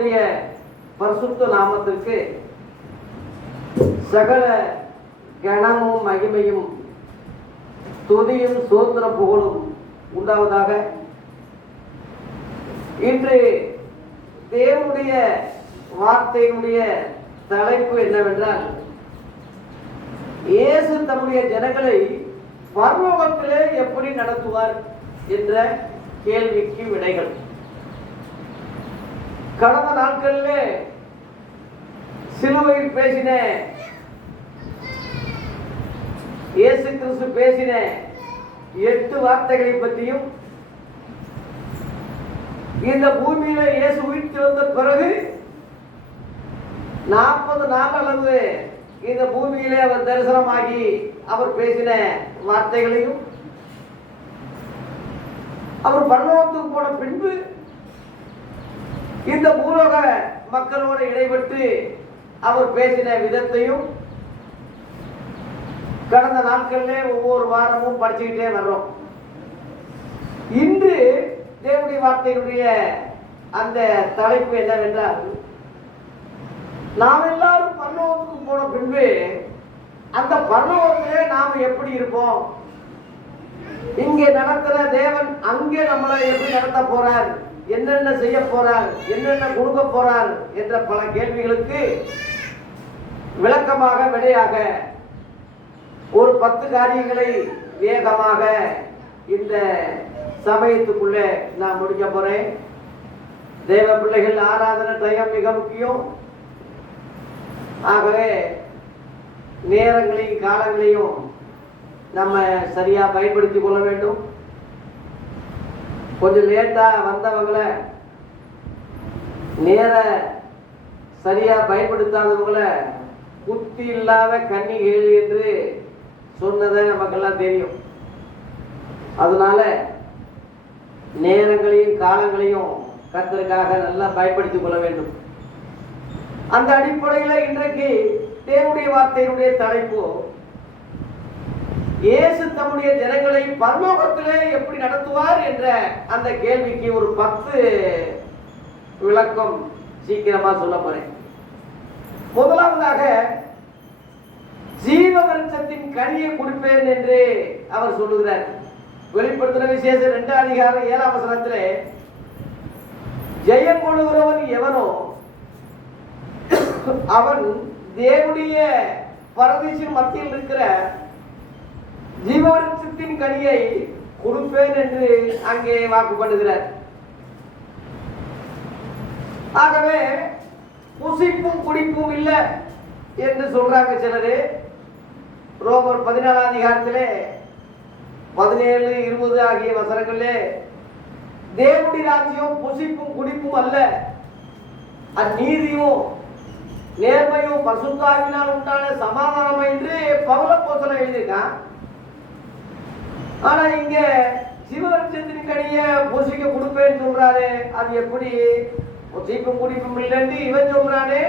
தேவனுடைய பரிசுத்த நாமத்திற்கு சகல கனமும் மகிமையும் துதியும் சோத்திர புகழும் உண்டாவதாக. இன்று தேவனுடைய வார்த்தையினுடைய தலைப்பு என்னவென்றால், இயேசு தம்முடைய ஜனங்களை பரலோகத்திலே எப்படி நடத்துவார் என்ற கேள்விக்கு விடைகள். கடந்த நாட்களிலே சிலுவையில் பேசின இயேசு கிறிஸ்து பேசின 8 வார்த்தைகளை பற்றியும், இந்த பூமியில இயேசு உயிர்த்து வந்த பிறகு 40 நாள் அளவு இந்த பூமியிலே அவர் தரிசனமாகி அவர் பேசின வார்த்தைகளையும், அவர் பரலோகத்துக்கு போன பின்பு இந்த பூலோக மக்களோடு இடைப்பட்டு அவர் பேசின விதத்தையும் கடந்த நாட்களிலே ஒவ்வொரு வாரமும் படிச்சுக்கிட்டே வர்றோம். இன்று தேவனுடைய வார்த்தையினுடைய அந்த தலைப்பு என்னவென்றால், நாம் எல்லாரும் பரலோகத்துக்கு போன பின்பு அந்த பரலோகத்திலே நாம் எப்படி இருப்போம், இங்கே நடக்கிற தேவன் அங்கே நம்மளை எப்படி நடத்த போறார், என்னென்ன செய்ய போறார், என்னென்ன கொடுக்க போறார் என்ற பல கேள்விகளுக்கு விளக்கமாக விடையாக ஒரு 10 காரியங்களை வேகமாக இந்த சமயத்துக்குள்ளே நான் முடிக்க போறேன். தேவ பிள்ளைகள், ஆராதனை டைம் மிக முக்கியம். ஆகவே நேரங்களையும் காலங்களையும் நம்ம சரியா பயன்படுத்திக் கொள்ள வேண்டும். கொஞ்சம் லேட்டா வந்தவங்களை, நேர சரியா பயன்படுத்தாதவங்களை புத்தி இல்லாத கன்னிகள் என்று சொன்னதை நமக்கெல்லாம் தெரியும். அதனால நேரங்களையும் காலங்களையும் கர்த்தருக்காக நல்லா பயன்படுத்திக் கொள்ள வேண்டும். அந்த அடிப்படையில் இன்றைக்கு தேவனுடைய வார்த்தையினுடைய தலைப்பு, இயேசு தம்முடைய ஜனங்களை பரலோகத்திலே எப்படி நடத்துவார் என்ற அந்த கேள்விக்கு ஒரு 10 விளக்கம் சீக்கிரமா சொல்ல போறேன். முதலாவதாக, ஜீவ விருட்சத்தின் கனியை கொடுப்பேன் என்று அவர் சொல்லுகிறார். வெளிப்படுத்தின விசேஷம் 2 அதிகாரம் 7ஆம் வசனத்திலே, ஜெயம் கொள்ளுகிறவன் எவனோ அவன் தேவனுடைய பரதீசின் மத்தியில் இருக்கிற ஜீவவிருட்சத்தின் கனியை கொடுப்பேன் என்று அங்கே வாக்கு பண்ணுகிறார். ஆகவே புசிப்பும் குடிப்பும் இல்லை என்று சொல்றாங்க சிலரு. ரோமர் 14ஆம் அதிகாரத்திலே 17, 20 ஆகிய வசனங்களிலே, தேவனுடைய ராஜ்யம் புசிப்பும் குடிப்பும் அல்ல, அந்நீதியும் நேர்மையும் பரிசுத்தாவினால் உண்டான சமாதானம் என்று பவுலப்போஸ்தலன் எழுதியிருக்கான். ஆனா இங்க ஜீவவிருட்சத்தின் கனியை புசிக்க கொடுப்பேன்னு சொல்றாரு. அது எப்படி புசிப்பும் குடிப்பும் இல்லைன்னு இவன் சொல்றானே,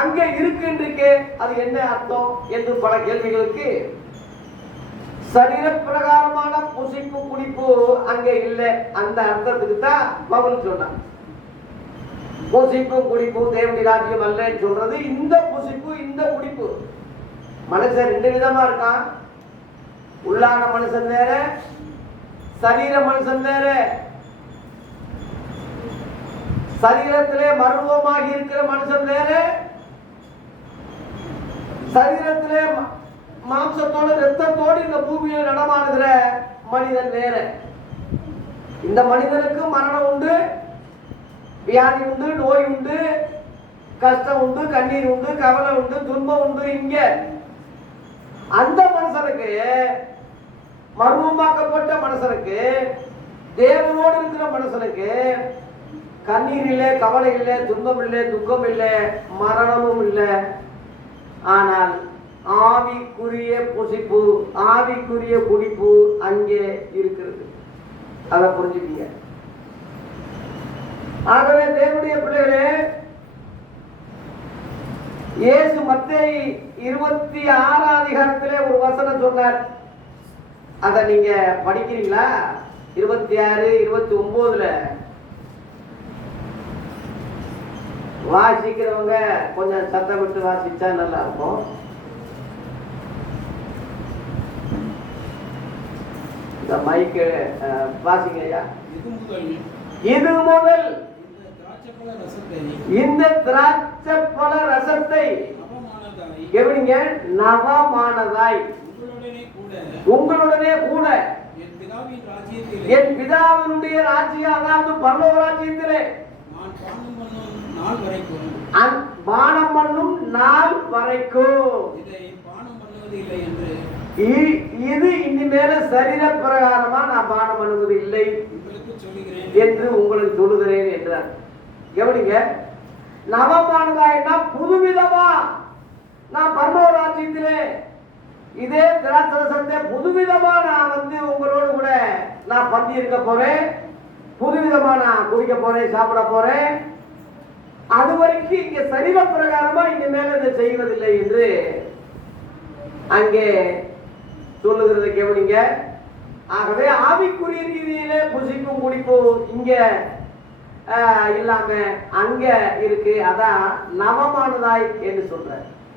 அங்கே இருக்குன்றிருக்கே, அது என்ன அர்த்தம் என்று பல கேள்விகளுக்கு சரீர பிரகாரமான புசிப்பு குடிப்பு அங்கே இல்லை. அந்த அர்த்தத்துக்கு தான் பவுல் சொன்னான். புசிப்பும் குடிப்பும் தேவனுடைய ராஜ்யம் அல்லன்னு சொல்றது, இந்த புசிப்பு இந்த குடிப்பு. மனுஷன் 2 விதமா இருக்கான். உள்ளான மனுஷன் வேற, சரீர மனுஷன் வேற. சரீரத்திலே மர்வமாகி இருக்கிற மனுஷன் வேற, சரீரத்திலே மாம்சத்தோடு இரத்தத்தோடு இந்த பூமியில நடமாடுகிற மனிதன் வேற. இந்த மனிதனுக்கு மரணம் உண்டு, வியாதி உண்டு, நோய் உண்டு, கஷ்டம் உண்டு, கண்ணீர் உண்டு, கவலை உண்டு, துன்பம் உண்டு. இங்க அந்த மனுஷனுக்கு, மர்மமாக்கப்பட்ட மனுஷனுக்கு, தேவனோடு இருக்கிற மனுஷனுக்கு கண்ணீர் இல்லை, கவலை இல்லை, துன்பம் இல்லை, துக்கம் இல்லை, மரணமும் இல்லை. ஆனால் ஆவிக்குரிய புசிப்பு, ஆவிக்குரிய குடிப்பு அங்கே இருக்கிறது. அதை புரிஞ்சுக்கீங்க. ஆகவே தேவனுடைய பிள்ளைகளே, இயேசு மத்தேயு 26ஆம் அதிகாரத்திலே ஒரு வசனம் சொன்னார். அதை நீங்க படிக்கிறீங்களா? 26, 29 வாசிக்கிறவங்க கொஞ்சம் சத்தம் விட்டு வாசிச்சா நல்லா இருக்கும். இந்த மைக்கு வாசிங்க ஐயா. இது முதல் இந்த திராட்சை பழ ரசத்தை கவனிங்க, நவமானதாய் உங்களுடனே கூட என் பிதாவினுடைய ராஜ்யம், அதாவது பரலோக ராஜ்யத்திலே பானம் பண்ணும் நாள் வரைக்கும் இது இனிமேல சரீர பிரகாரமா நான் பானம் பண்ணுவது இல்லை என்று உங்களுக்கு சொல்லுகிறேன் என்றார். கவனிங்க, நவமானதாயினா புதுவிதமா நான் பரலோக ராஜ்யத்திலே இதே திராட்சரசத்தை புதுவிதமா நான் உங்களோடு கூட நான் பந்தி இருக்க போறேன், புதுவிதமா நான் குடிக்க போறேன், சாப்பிட போறேன். அது வரைக்கும் இங்க சரீர பிரகாரமா இங்க மேல இதை செய்வதில்லை என்று அங்கே சொல்லுகிறது. கவனிங்க, ஆகவே ஆவிக்குரிய ரீதியிலே புசிக்கும் குடிப்பும் இங்க இல்லாம அங்க இருக்கு. அதான் நவமானதாய் என்று சொல்ற.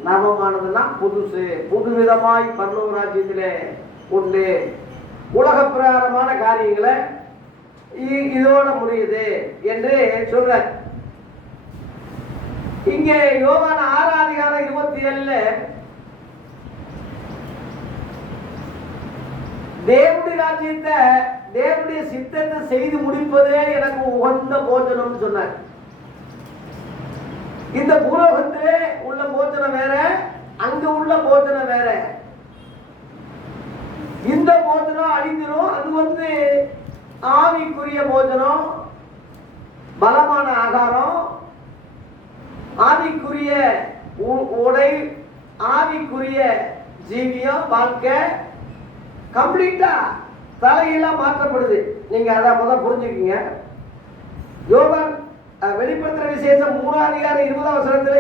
நவமானதுன்னா புதுசு, புதுவிதமாய் பரலோக ராஜ்யத்திலே உண்டு. உலக பிரகாரமான காரியங்களை இதோட முடியுது என்று சொல்ற. இங்கே யோவான் 6:27 தேவனுடைய ராஜ்யத்தை தேவனுடைய சித்தத்தை செய்து முடிப்பதே எனக்கு உகந்த போஜனம் சொன்னார். இந்த பூலோகத்திலே உள்ள போஜனம் வேற, அங்க உள்ள போஜனம் வேற. இந்த போஜனம் அழிந்துரும். அது ஆவிக்குரிய போஜனம், பலமான ஆகாரம், ஆவிக்குரிய உடை, ஆவிக்குரிய ஜீவியம், வாழ்க்கை கம்ப்ளீட்டா தலையெல்லாம் மாற்றப்படுது. நீங்க அதை முதல் புரிஞ்சுக்கீங்க. யோவான் வெளிப்படுத்துற விசேஷம் 3:20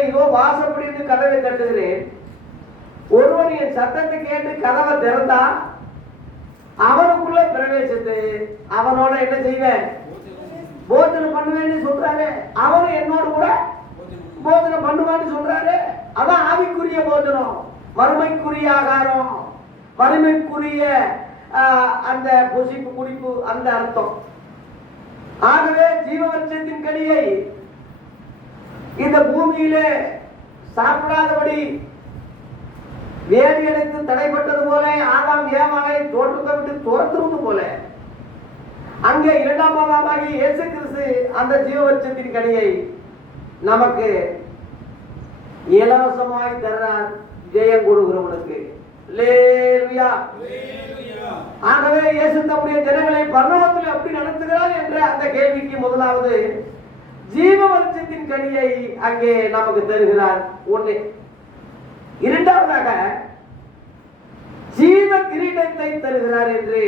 இதோ வாசப்படி கதவை தட்டுகிறேன், ஒருவன் என் சத்தத்தை கேட்டு கதவை திறந்தா அவனுக்குள்ள பிரவேசித்து அவனோட என்ன செய்வேன், போஜனம் பண்ணுவேன்னு சொல்றாரு. அவனும் என்னோட கூட போஜனம் பண்ணுவான்னு சொல்றாரு. அதான் ஆவிக்குரிய போஜனம், வறுமைக்குரிய ஆகாரம், வறுமைக்குரிய அந்த புசிப்பு குடிப்பு, அந்த அர்த்தம். ஆகவே ஜீவவருஷத்தின் கனியை இந்த பூமியிலே சாப்பிடாதபடி வேதி அடைத்து தடைப்பட்டது போல, ஆதாம் ஏவாளை தோற்றத்தை விட்டு துரத்துவது போல, அங்கே இரண்டாம் மாதமாகி இயேசு கிறிஸ்து அந்த ஜீவவருஷத்தின் கனியை நமக்கு இலவசமாய் தர்றார். ஜெயம் கொடுக்கிறவனுக்கு. ஆகவே இயேசு தம்முடைய ஜனங்களை பரலோகத்தில் எப்படி நடத்துகிறார் என்ற அந்த கேள்விக்கு முதலாவது ஜீவ வருஷத்தின் கனியை அங்கே நமக்கு தருகிறார். ஒன்று. இரண்டாவதாக ஜீவ கிரீடத்தை தருகிறார் என்று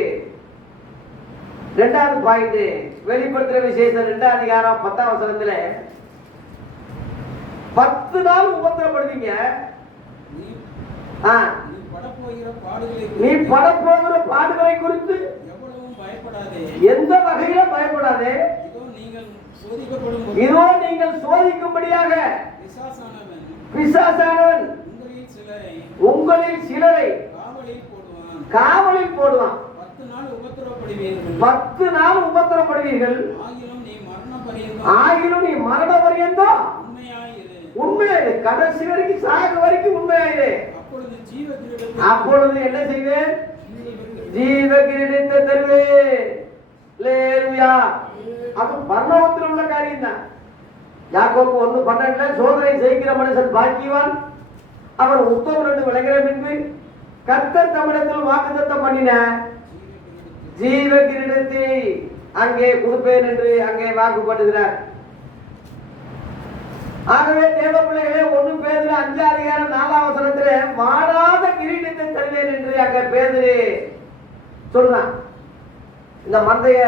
இரண்டாவது பாயிண்ட். வெளிப்படுத்துற விசேஷம் 2:10 10 நாள் உபத்திரப்படுவீங்க. நீ படப்போகிற பாடுகளை குறித்து எந்த வகையில பயப்படாதே. இதோ நீங்கள் சோதிக்கும்படியாக பிசாசானவன் உங்களில் சிலரை காவலில் போடுவான். 10 நாள் உபத்திரப்படுவீர்கள். ஆகிலும் நீ மரண பரியந்தம் உண்மையாயிரு, கடைசி வரைக்கும் சாக வரைக்கும் உண்மையாயிரு. அப்பொழுது என்ன செய்வேன், ஜீவ கிரீடத்தை தருவேன். அது பரலோகத்தில் உள்ள காரியம் தான். யாக்கோபு 1:12 சோதனை செய்கிற மனுஷன் பாக்கியவான், அவர் உத்தமன் என்று விளங்குகிற பின்பு கர்த்தர் தமிழத்தில் வாக்குத்தத்தம் பண்ணின ஜீவ கிரீடத்தை அங்கே கொடுப்பேன் என்று அங்கே வாக்குப்படுகிறார். ஆகவே தேவ பிள்ளைகளே, 1 பேதுரு 5:4 மாறாத கிரீடத்தை தருவேன் என்று அங்க பேதுரு சொல்றான். இந்த மந்தைய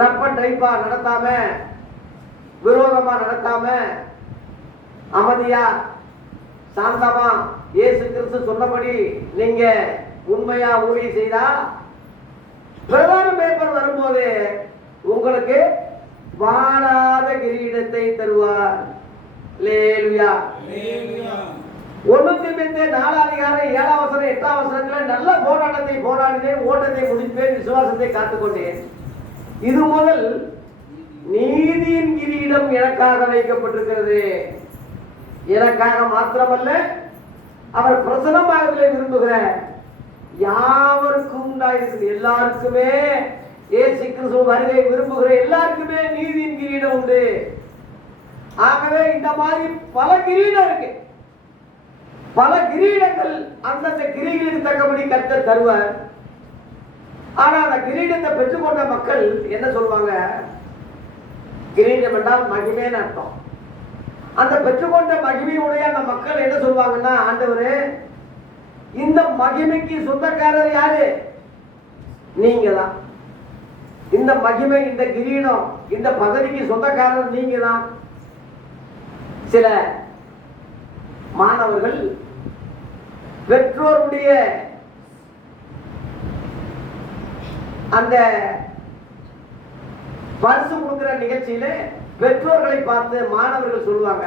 ரப்ப டைப்பா நடத்தாம, விரோதமா நடத்தாம, அமைதியா சாந்தமா இயேசு கிறிஸ்து சொன்னபடி நீங்க உண்மையா ஊழியம் செய்தா பிரதான மேய்ப்பர் வரும்போது உங்களுக்கு வாடாத கிரீடத்தை தருவார். அல்லேலூயா. 1 தீமோத்தேயு 4:7 நல்ல போராட்டத்தை போராடினேன், ஓட்டத்தை முடிப்பேன், விசுவாசத்தை காத்துக்கொண்டேன். இது முதல் நீதியின் கிரீடம் எனக்காக வைக்கப்பட்டிருக்கிறது. எனக்காக மாத்திரமல்ல, அவர் பிரசன்னமாகவே விரும்புகிற யாவருக்கும் உண்டாயிருக்கு. எல்லாருக்குமே இயேசு கிறிஸ்து வருகை விரும்புகிற எல்லாருக்குமே நீதியின் கிரீடம் உண்டு. ஆகவே இந்த மாதிரி பல கிரீடம் இருக்கு. பல கிரீடங்கள் அந்தந்த கிரீடங்களுக்கு தக்கபடி கர்த்தர் தருவார். ஆனா அந்த கிரீடத்தை பெற்றுக்கொண்ட மக்கள் என்ன சொல்லுவாங்க? கிரீடம் என்றால் மகிமைன்னு அர்த்தம். அந்த பெற்றுக்கொண்ட மகிமையுடைய அந்த மக்கள் என்ன சொல்லுவாங்கன்னா, ஆண்டவரே, இந்த மகிமைக்கு சொந்தக்காரர் யாரு? நீங்க தான். இந்த மகிமை, இந்த கிரீடம், இந்த பதவிக்கு சொந்தக்காரர் நீங்க தான். சில மாணவர்கள் பெற்றோருடைய அந்த பரிசு கொடுக்கிற நிகழ்ச்சியில பெற்றோர்களை பார்த்து மாணவர்கள் சொல்லுவாங்க,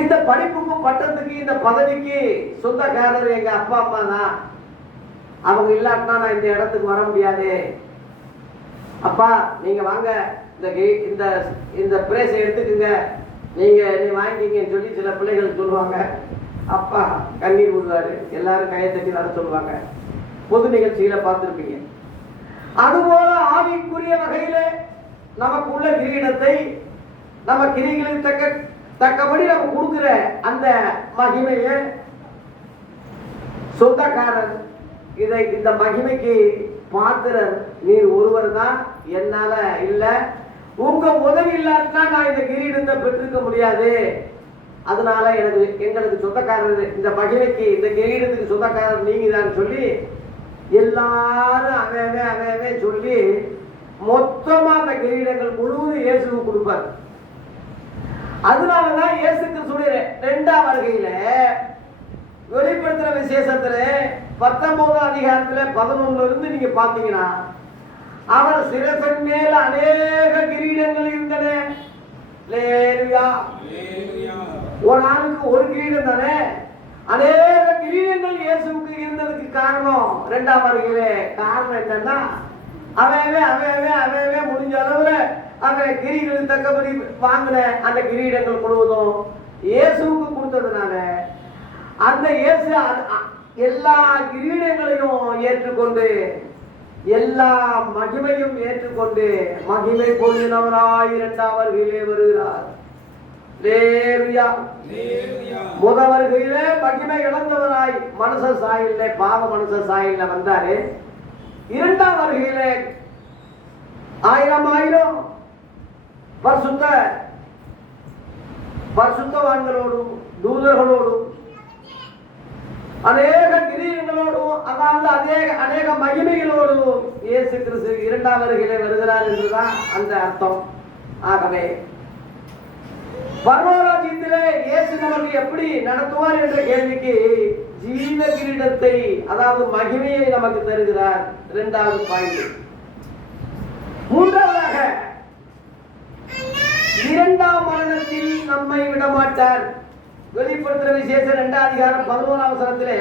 இந்த படிப்புக்கும் பட்டத்துக்கு இந்த பதவிக்கு சொந்தக்காரர் எங்க அப்பா அம்மா தான். அவங்க இல்லாட்டினா நான் இந்த இடத்துக்கு வர முடியாது. அப்பா நீங்க வாங்க, இந்த இந்த பிரேஸை எடுத்துக்குங்க, நீங்க வாங்கிக்கங்கன்னு சொல்லி சில பிள்ளைகள் சொல்லுவாங்க. அப்பா கண்ணீர் விடுவாரு. எல்லாரும் கையை தட்டி வர சொல்லுவாங்க. பொது நிகழ்ச்சியில பார்த்துருப்பீங்க. அதுபோல ஆவிக்குரிய வகையில நமக்கு உள்ள கிரீடத்தை நம்ம கிரிகளுக்கு தக்கபடி நம்ம கொடுக்கிற அந்த மகிமையை சொந்தக்காரர், இந்த மகிமைக்கு பாத்திரர் நீர் ஒருவர் தான். என்னால இல்ல, உங்க உதவி இல்லாட்டா நான் இந்த கிரீடத்தை பெற்றிருக்க முடியாது. அதனால எங்களுக்கு சொந்தக்காரர், இந்த மகிமைக்கு இந்த கிரீடத்துக்கு சொந்தக்காரர் நீங்க தான் சொல்லி எல்லாரும் அவே சொல்லி மொத்தமா அந்த கிரீடங்கள் முழுவதும் இயேசுக்கு கொடுப்பார். அதனாலதான் இயேசு கிறிஸ்துடைய 2ஆம் வருகையில வெளிப்படுத்துற விசேஷத்துல 19ஆம் அதிகாரத்துல 11 இருந்து நீங்க பாத்தீங்கன்னா, அவர் சிரசின் மேல் அநேக கிரீடங்கள் இருந்தன. ஒரு ஆளுக்கு ஒரு கிரீடம் தானே. அநேக கிரீடங்கள் இயேசுக்கு இருந்ததுக்கு காரணம் 2ஆம் வருகையிலே காரணம் என்னன்னா, அவே முடிஞ்ச அளவுல அவன் கிரீடங்களுக்கு தக்கபடி வாங்கின அந்த கிரீடங்கள் முழுவதும் இயேசுக்கு கொடுத்ததுனால அந்த இயேசு எல்லா கிரீடங்களையும் ஏற்றுக்கொண்டு எல்லா மகிமையும் ஏற்றுக்கொண்டு மகிமை பொருந்தினவராய் 2ஆம் வருகையிலே வருகிறார். முதல் வருகையிலே மகிமை இழந்தவராய் மனுஷ சாயல்ல, பாவ மனுஷ சாயல்ல வந்தாரு. 2ஆம் வருகையிலே 1000 பரிசுத்தவான்களோடும் தூதர்களோடும் அநேக கிரீடங்களோடும், அதாவது அநேக மகிமைகளோடும் இயேசு கிறிஸ்து 2ஆம் வருகையிலே வருகிறார் என்றுதான் அந்த அர்த்தம். ஆகவே பரலோகத்திலே இயேசு நமக்கு எப்படி நடத்துவார் என்ற கேள்விக்கு ஜீவ கிரீடத்தை, அதாவது மகிமையை நமக்கு தருகிறார். 2வது பாயிண்ட். 3வதாக 2ஆம் மரணத்தில் நம்மை விடமாட்டார். வெளிப்படுத்துற விசேஷம் 2ஆம் அதிகாரம் 11ஆம் வசனத்திலே,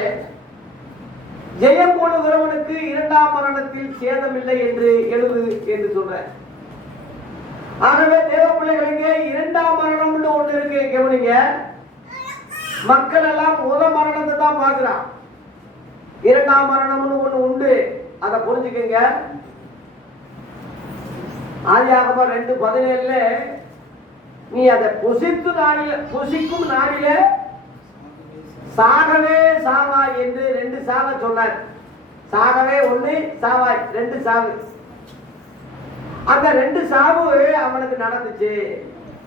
ஜெயம் கொள்ளுகிறவனுக்கு 2ஆம் மரணத்தில் சேதம் இல்லை என்று எழுது என்று சொல்ற. ஆகவே தேவ பிள்ளைகளுக்கு 2ஆம் மரணம் ஒன்று இருக்கு. கவனிங்க, மக்கள் எல்லாம் முதல் மரணத்தை தான் பார்க்கிறான். 2ஆம் மரணம்னு ஒண்ணு உண்டு, அதை புரிஞ்சுக்கங்க. ஆதியாகமம் 2:17 நீ அதை புசிக்கும் நாளில சாகவே சாவாய் என்று 2 சாவ சொன்னார். சாகவே 1, சாவாய் 2 சாவு. அந்த 2 சாவு அவனுக்கு நடந்துச்சு.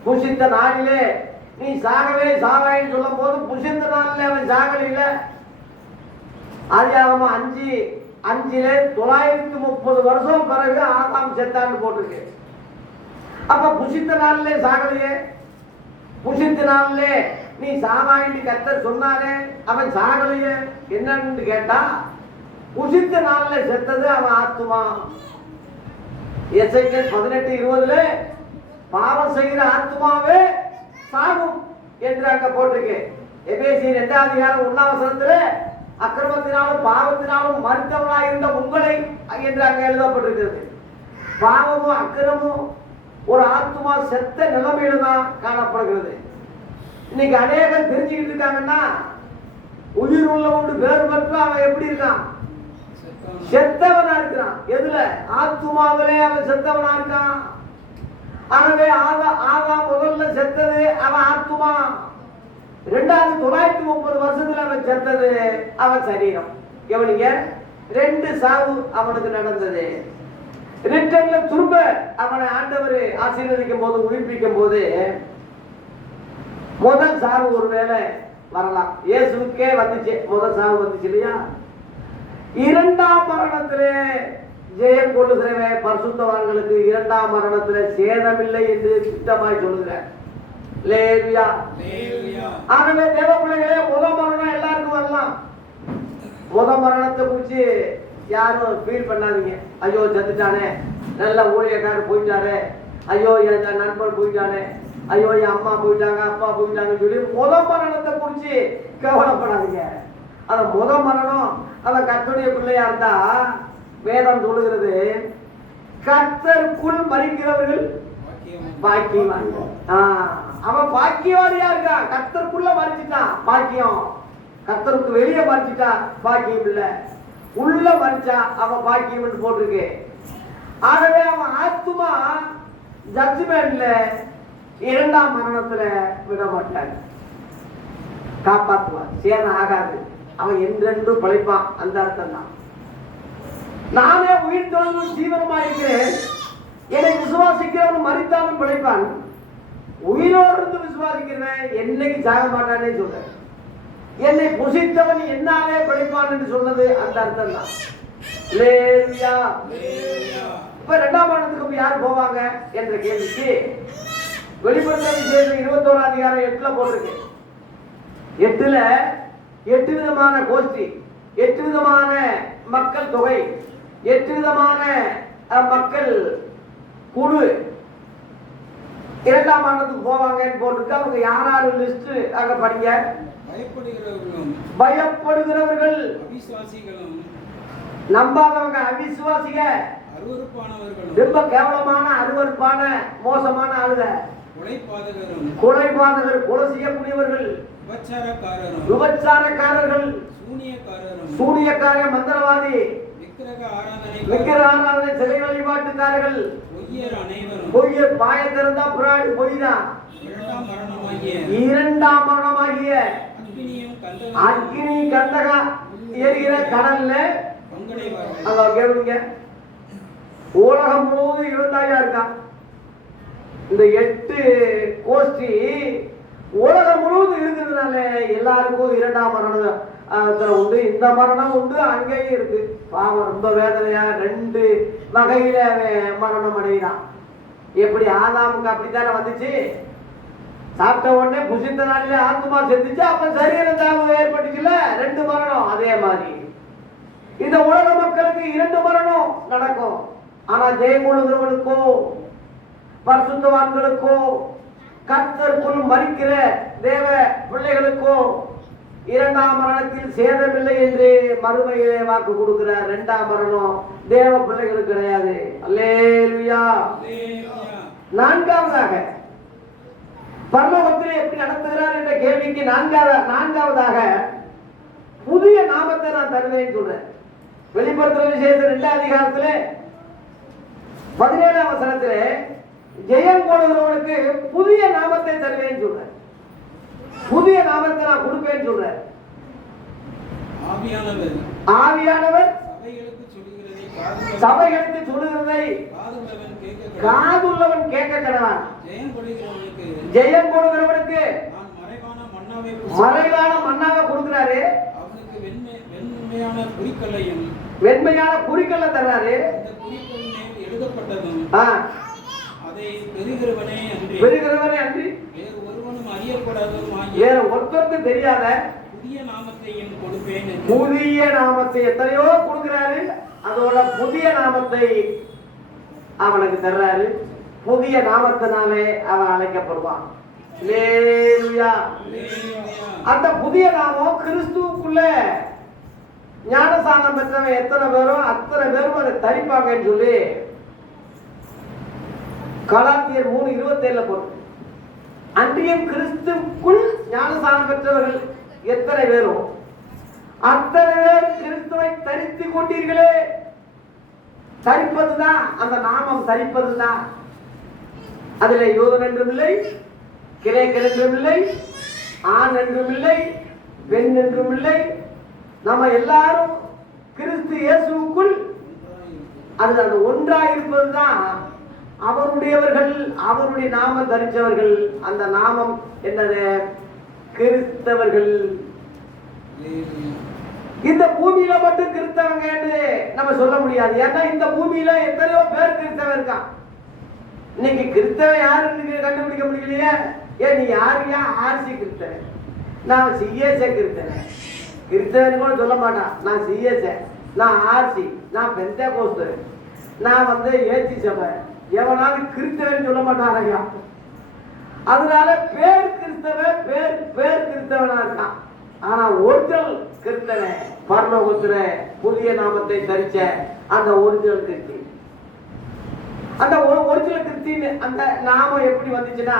புசித்த நாளிலே நீ சாகவே சாவாயின்னு சொல்லும் போது புசித்த நாளில் அவன் சாகல. ஆதியாகமம் 5:5 930 வருஷம் பிறகு ஆதாம் செத்தான்னு போட்டிருக்கு. அப்ப புசித்த நாளிலே சாகலையே. புசித்த நாளிலே நீ சாவாயின்னு கர்த்தர் சொன்னாரே, அவன் சாகலையே. என்னன்னு கேட்டா, புசித்த நாளில் செத்தது அவன் ஆத்துமா. எசேக்கியேல் 18:20 பாவம் செய்கிற ஆத்மாவே சாகும் என்று அங்க போட்டிருக்கு. எபேசியர் 2:1 அக்கிரமத்தினாலும் பாவத்தினாலும் மரித்தவனாய் இருந்த உங்களை என்று அங்க எழுதப்பட்டிருக்கிறது. பாவமும் அக்கிரமும் ஒரு ஆத்மா செத்த நிலைமையில தான் காணப்படுகிறது. இன்னைக்கு அநேகர் தெரிஞ்சுக்கிட்டு இருக்காங்கன்னா, உயிர் உள்ள ஒன்று வேறு பெற்று அவன் எப்படி இருக்கான்? செத்தவனா இருக்கிறான். எதுல? ஆத்மாவிலே அவன் செத்தவனா இருக்கான். ஆகவே ஆதாம் முதல்ல செத்தது அவன் ஆத்மா. 2930 வருஷத்துல அவன் செத்தது அவன் சரீரம். எவனிங்க 2 சாவு அவனுக்கு நடந்தது. ரிட்டர்ன்ல திரும்ப அவனை ஆண்டவர் ஆசீர்வதிக்கும் போது, உயிர்ப்பிக்கும் போது முதல் சாவு ஒருவேளை வரலாம். இயேசுக்கே வந்துச்சு, முதல் சாவு வந்துச்சு இல்லையா? 2ஆம் மரணத்திலே ஜெயம் கொள்ளுகிறவன் பரிசுத்தவான்களுக்கு 2ஆம் மரணத்திலே சேதமில்லை என்று திட்டமாய் சொல்லுகிறார். ஆகவே தேவ பிள்ளைகளே, முதல் மரணம் எல்லாருக்கும் வரலாம். முதல் மரணத்தை குறிச்சு யாரும் ஃபீல் பண்ணாதீங்க. ஐயோ செத்துட்டானே, நல்ல ஊழியக்காரர் போயிட்டாரு, ஐயோ என் நண்பர் போயிட்டானே, ஐயோ என் அம்மா போயிட்டாங்க, அப்பா போயிட்டாங்கன்னு சொல்லி முதல் மரணத்தை குறிச்சு கவலைப்படாதீங்க. அந்த முதல் மரணம் அவன் கர்த்தருடைய பிள்ளையா இருந்தா வேதம் சொல்லுகிறது, கர்த்தருக்குள் மரிக்கிறவர்கள் பாக்கியவான். அவன் பாக்கியவாடியா இருக்கான். கர்த்தருக்குள்ள மரிச்சிட்டான், பாக்கியம். கர்த்தருக்கு வெளியே மரிச்சிட்டா பாக்கியம் இல்ல, உள்ள மரிச்சா அவன் பாக்கியம் போட்டிருக்கு. ஆகவே அவன் ஆத்மா ஜட்ஜ்மெண்ட்ல 2ஆம் மரணத்துல விட மாட்டாங்க, காப்பாற்றுவான். சேதம் ஆகாது, அவன் என்றென்றும் பழைப்பான். அந்த அர்த்தம் தான். நானே உயிர் தொழும் ஜீவனமா இருக்கிறேன், என்னை விசுவாசிக்கிறவன் மரித்தாலும் பிழைப்பான், உயிரோடு இருந்து விசுவாசிக்கிறவன் என்னைக்கு சாக மாட்டானே சொல்ற. என்னை புசித்தவன் என்னாலே பிழைப்பான் என்று சொன்னது அந்த அர்த்தம் தான். இப்ப 2ஆம் மரணத்துக்கு யார் போவாங்க என்ற கேள்விக்கு வெளிப்படுத்தல் விசேஷம் 21:8 போட்டிருக்கு. 8ல 8 விதமான கோஷ்டி, 8 விதமான மக்கள் தொகை, 8 விதமான மக்கள் குழு 2ஆம் மரணத்துக்கு போவாங்கன்னு போட்டுருக்கு. அவங்க யாராரு லிஸ்ட் அங்க படிங்க. பயப்படுகிறவர்கள், அவிசுவாசிகளும், நம்பாதவங்க, அவிசுவாசிக, ரொம்ப கேவலமான, அருவருப்பான, மோசமான ஆளுக, கொலைபாதகர், கொலை செய்யக்கூடியவர்கள், விபச்சாரக்காரர்கள், சூனியக்கார, மந்திரவாதி, விக்கிர ஆராதனை, சிலை வழிபாட்டுக்காரர்கள், பொய்யர், பாய திறந்தா புறாடி பொய் தான். 2ஆம் மரணமாகிய அக்கினி கந்தகா எரிகிற கடல்ல உலகம் முழுவதும் இருந்தாயா இருக்கான். இந்த 8 கோஷ்டி உலகம் முழுவதும் இருக்கிறதுனால எல்லாருக்கும் 2ஆம் மரணம் உண்டு, இந்த மரணம் உண்டு, அங்கேயும் இருக்கு. பாவம் ரொம்ப வேதனையா 2 வகையில மரணம் அடைகிறான். எப்படி ஆதாமுக்கு அப்படித்தானே வந்துச்சு, சாப்பிட்ட உடனே புசித்த நாளிலே ஆத்மா செத்துச்சு, அப்ப சரீர தாழ்வு ஏற்பட்டுச்சுல, 2 மரணம். அதே மாதிரி இந்த உலக மக்களுக்கு 2 மரணம் நடக்கும். ஆனா ஜெயம் கொள்ளுகிறவனுக்கோ பரிசுத்தவான்களுக்கோ கர்த்தருக்குள் மரிக்கிற தேவ பிள்ளைகளுக்கோ 2ஆம் மரணத்தில் சேதமில்லை என்று மறுமையிலே வாக்கு கொடுக்கிறார். 2ஆம் மரணம் தேவ பிள்ளைகளுக்கு கிடையாது. அல்லேலூயா. 4வதாக பரலோகத்திலே எப்படி நடத்துகிறார் என்ற கேள்விக்கு 4வதாக புதிய நாமத்தை நான் தருவேன் சொல்றேன். வெளிப்படுத்துற விசேஷம் 2ஆம் அதிகாரத்திலே 17ஆம் வசனத்திலே ஜெயம் கொள்ளுகிறவனுக்கு புதிய நாமத்தை தருவேன் சொல்றேன். புதிய நாமத்தை நான் கொடுப்பேன் சொல்றேன். ஆவியானவர் சபைகளுக்கு சொல்லுகிறதை காதுள்ளவன் கேட்க கடவான். ஜெயம் கொடுக்கிறவனுக்கு மறைவான மன்னாவை கொடுக்கிறாரு, வெண்மையான குறிக்கல்ல தர்றாரு. எழுதப்பட்டதும் அதை பெறுகிறவனே அன்றி வேறு ஒருத்தருக்கு தெரியாத புதிய நாமத்தை எத்தனையோ கொடுக்கிறாரு. அதோட புதிய நாமத்தை அவனுக்கு தர்றாரு. புதிய நாமத்தினாலே அவன் அழைக்கப்படுவான். அல்லேலூயா. அந்த புதிய நாமம் கிறிஸ்துவுக்குள்ள ஞானசானம் பெற்றவன் எத்தனை பேரும் அத்தனை பேரும் அதை தரிப்பாங்கன்னு சொல்லி கலாத்தியர் 3:27 போட்டு. அன்றியும் கிறிஸ்துவுக்குள் ஞானசானம் பெற்றவர்கள் எத்தனை பேரும் அத்தனை பேர் கிறிஸ்துவை தரித்து கொண்டீர்களே. தரிப்பதுதான் அந்த நாமம், தரிப்பதுதான். அதுல யூதன் என்றும் இல்லை, கிரேக்கர் என்றும் இல்லை, ஆண் என்றும் இல்லை, பெண் என்றும் இல்லை. நம்ம எல்லாரும் கிறிஸ்து இயேசுவுக்குள் அது அந்த ஒன்றாயிருப்பதுதான் அவருடையவர்கள், அவருடைய நாமம் தரித்தவர்கள். அந்த நாமம் என்னது? கிறிஸ்தவர்கள். இந்த பூமியில மட்டும் கிறிஸ்தவங்க நம்ம சொல்ல முடியாது. ஏன்னா இந்த பூமியில எத்தனையோ பேர் கிறிஸ்தவன் இருக்கான். இன்னைக்கு கிறிஸ்தவன் யாருன்னு கண்டுபிடிக்க முடியலையே. ஏன் நீ யாருயா? ஆர்சி கிறிஸ்தவன், நான் சிஎஸ்ஏ கிறிஸ்தவன். கிறிஸ்தவன் கூட சொல்ல மாட்டான். நான் சிஎஸ்ஏ, நான் ஆர்சி, நான் பெந்தேகோஸ்து, நான் ஏசி சபை. எவனாவது கிறிஸ்தவன் சொல்ல மாட்டான் ஐயா. அதனால பேர் கிறிஸ்தவன், பேர் பேர் கிறிஸ்தவனா இருக்கான். ஆனா ஒரிஜினல் கிறிஸ்தவன் பரலோகத்துல புதிய நாமத்தை தரிச்ச அந்த ஒரிஜினல் கிறிஸ்டி. அந்த ஒரிஜினல் கிறிஸ்டின் அந்த நாமம் எப்படி வந்துச்சுன்னா,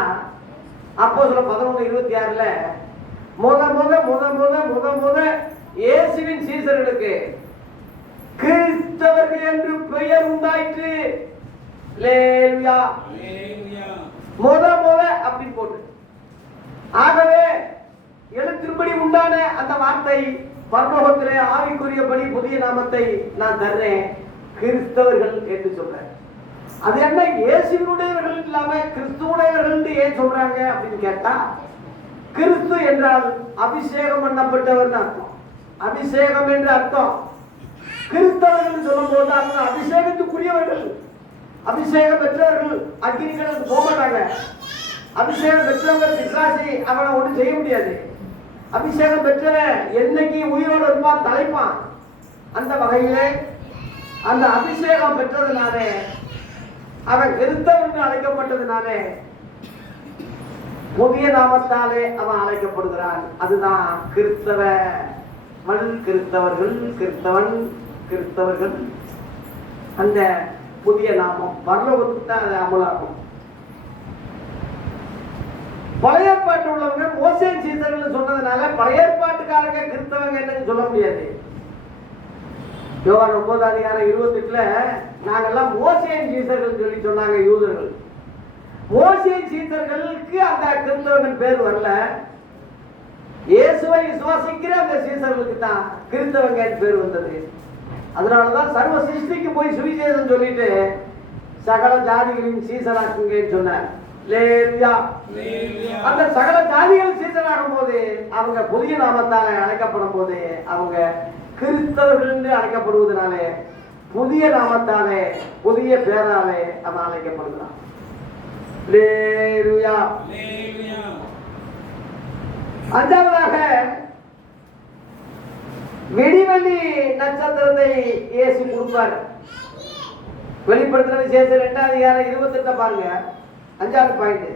அப்போஸ்தலர் 11:26 முத இயேசுவின் சீசர்களுக்கு கிறிஸ்தவர்கள் என்று பெயர் உண்டாயிற்று. அல்லேலூயா. முத அப்படின்னு போட்டு. ஆகவே எழுத்தின்படி உண்டான அந்த வார்த்தை பரலோகத்திலே ஆவிக்குரியபடி புதிய நாமத்தை நான் தர்றேன் கிறிஸ்தவர்கள் என்று சொல்றேன். அது என்ன? இயேசுவினுடையவர்கள் இல்லாம கிறிஸ்துவுடையவர்கள் ஏன் சொல்றாங்க அப்படின்னு கேட்டா, கிறிஸ்து என்றால் அபிஷேகம் பண்ணப்பட்டவர் அர்த்தம். அபிஷேகம் என்று அர்த்தம். கிறிஸ்தவர்கள் சொல்லும் போது அவங்க அபிஷேகத்துக்குரியவர்கள், அபிஷேகம் பெற்றவர்கள் அக்னிகளுக்கு போக மாட்டாங்க. அபிஷேகம் பெற்றவர்கள் பிசாசி அவனை ஒன்றும் செய்ய முடியாது. அபிஷேகம் பெற்றவன் என்னைக்கு உயிரோடு இருப்பான், தலைப்பான். அந்த வகையிலே அந்த அபிஷேகம் பெற்றதுனாலே அவன் கிறிஸ்தவன் என்று அழைக்கப்பட்டதுனாலே புதிய நாமத்தாலே அவன் அழைக்கப்படுகிறான். அதுதான் கிறிஸ்தவர்கள், கிறிஸ்தவன், கிறிஸ்தவர்கள். அந்த புதிய நாமம் பரலோகத்துக்கு தான் அது அமலாகும். பழைய ஏற்பாட்டு உள்ளவங்க மோசே சீசர்கள் சொன்னதுனால பழைய ஏற்பாட்டுக்காரங்க கிறிஸ்தவங்க என்னன்னு சொல்ல முடியாது. யோவான் 9:28 நாங்கெல்லாம் மோசேயின் சீசர்கள் சொல்லி சொன்னாங்க யூதர்கள். மோசேயின் சீசர்களுக்கு அந்த கிறிஸ்தவர்கள் பேர் வரல. இயேசுவை விசுவாசிக்கிற அந்த சீசர்களுக்கு தான் கிறிஸ்தவங்க பேர் வந்தது. அதனாலதான் சர்வ சிருஷ்டிக்கு போய் சுவிசேஷம் சொல்லிட்டு சகல ஜாதிகளின் சீசராக்குங்கன்னு சொன்னார். அந்த சகல ஜாதிகள் சீசராகும் போது அவங்க புதிய நாமத்தால அழைக்கப்படும் போது அவங்க கிறிஸ்தவர்கள் என்று அழைக்கப்படுவதனாலே புதிய நாமத்தாலே புதிய பேராலே அவன் அழைக்கப்படுகிறான். அஞ்சாவதாக விடிவெள்ளி நட்சத்திரத்தை இயேசு கொடுப்பார். வெளிப்படுத்தின விசேஷம் 2:28 பாருங்க. 5வது பாயிண்ட்.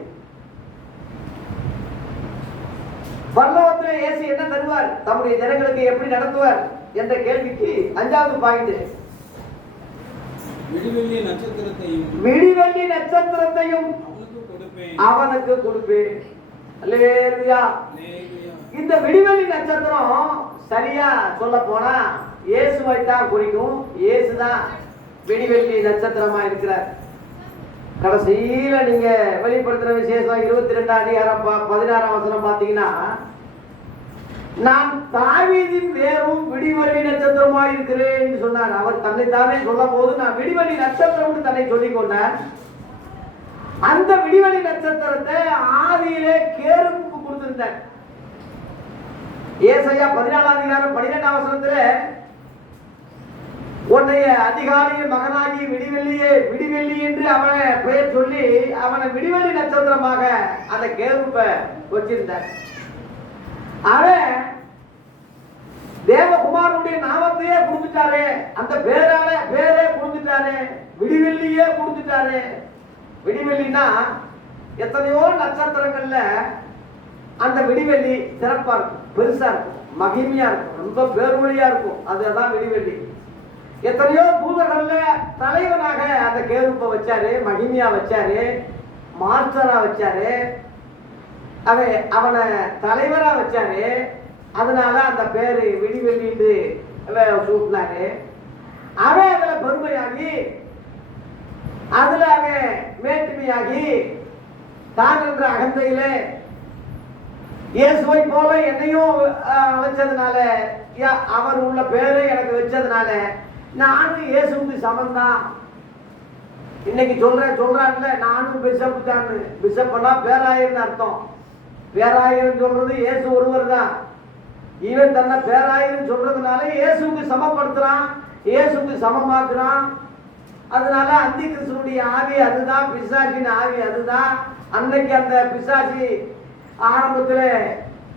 பரலோகத்திலே இயேசு என்ன தருவார், தம்முடைய ஜனங்களுக்கு எப்படி நடத்துவார் என்ற கேள்விக்கு 5வது பாயிண்ட். விடிவெள்ளி நட்சத்திரத்தையும் அவனுக்கு கொடுப்பேன். அல்லேலூயா. இந்த விடிவெள்ளி நட்சத்திரம் சரியா சொல்ல போனா இயேசுவை தான் குறிக்கும். இயேசுதான் விடிவெள்ளி நட்சத்திரமா இருக்கிறார். கடைசியில நீங்க வெளிப்படுத்துற விசேஷம் 22:16 பாத்தீங்கன்னா, நான் தாவீதின் வேரும் விடிவெள்ளி நட்சத்திரமா இருக்கிறேன் சொன்னார். அவர் தன்னைத்தானே சொல்ல போது நான் விடிவெள்ளி நட்சத்திரம் தன்னை சொல்லிக் கொண்டார். அந்த விடிவெள்ளி நட்சத்திரத்தை ஆதியிலே கேருபுக்கு கொடுத்திருந்தார். ஏசாயா 14:12 உன்னைய அதிகாலையில் மகனாகி விடிவெள்ளி என்று அவனை பெயர் சொல்லி அவனை விடிவெள்ளி நட்சத்திரமாக அந்த கேருபை வச்சிருந்தார். அவன் தேவகுமாரனுடைய நாமத்தையே கொடுத்துட்டாரே, அந்த பேரே கொடுத்துட்டாரே. கொடுத்துட்டாரு, விடிவெள்ளியே கொடுத்துட்டாரு. விடிவெள்ளினா எத்தனையோ நட்சத்திரங்கள்ல அந்த விடிவெள்ளி சிறப்பா இருக்கும், பெருசா இருக்கும், மகிமையா இருக்கும், ரொம்ப பேர்வழியா இருக்கும். அதுதான் விடிவெள்ளி. எத்தனையோ தூதர்கள்ல தலைவனாக அந்த கேருப்பை வச்சாரு, மகிமையா வச்சாரு, மாஸ்டரா வச்சாரு, அவனை தலைவரா வச்சாரு. அதனால அந்த பேரு விடிவெள்ளின்னு சூட்டினாரு. அவன் அதுல பெருமையாகி, அதுல அவன் மேட்டுமையாகி, தான் என்ற அகந்தையில இயேசுவை போல என்னையும் அழைச்சதுனால, அவர் உள்ள பேரை எனக்கு வச்சதுனால நானும் இயேசுக்கு சமந்தான். இன்னைக்கு சொல்றான்ல, நானும் பிஷப் தான். பிஷப்னா பேராயர்னு அர்த்தம். பேராயர் சொல்றது இயேசு ஒருவர் தான். இவன் தன்னை பேராயர்னு சொல்றதுனால இயேசுக்கு சமப்படுத்துறான், இயேசுக்கு சமமாக்குறான். அதனால அந்தி கிறிஸ்துனுடைய ஆவி அதுதான், பிசாசின் ஆவி அதுதான். அன்னைக்கு அந்த பிசாசி ஆரம்பத்துல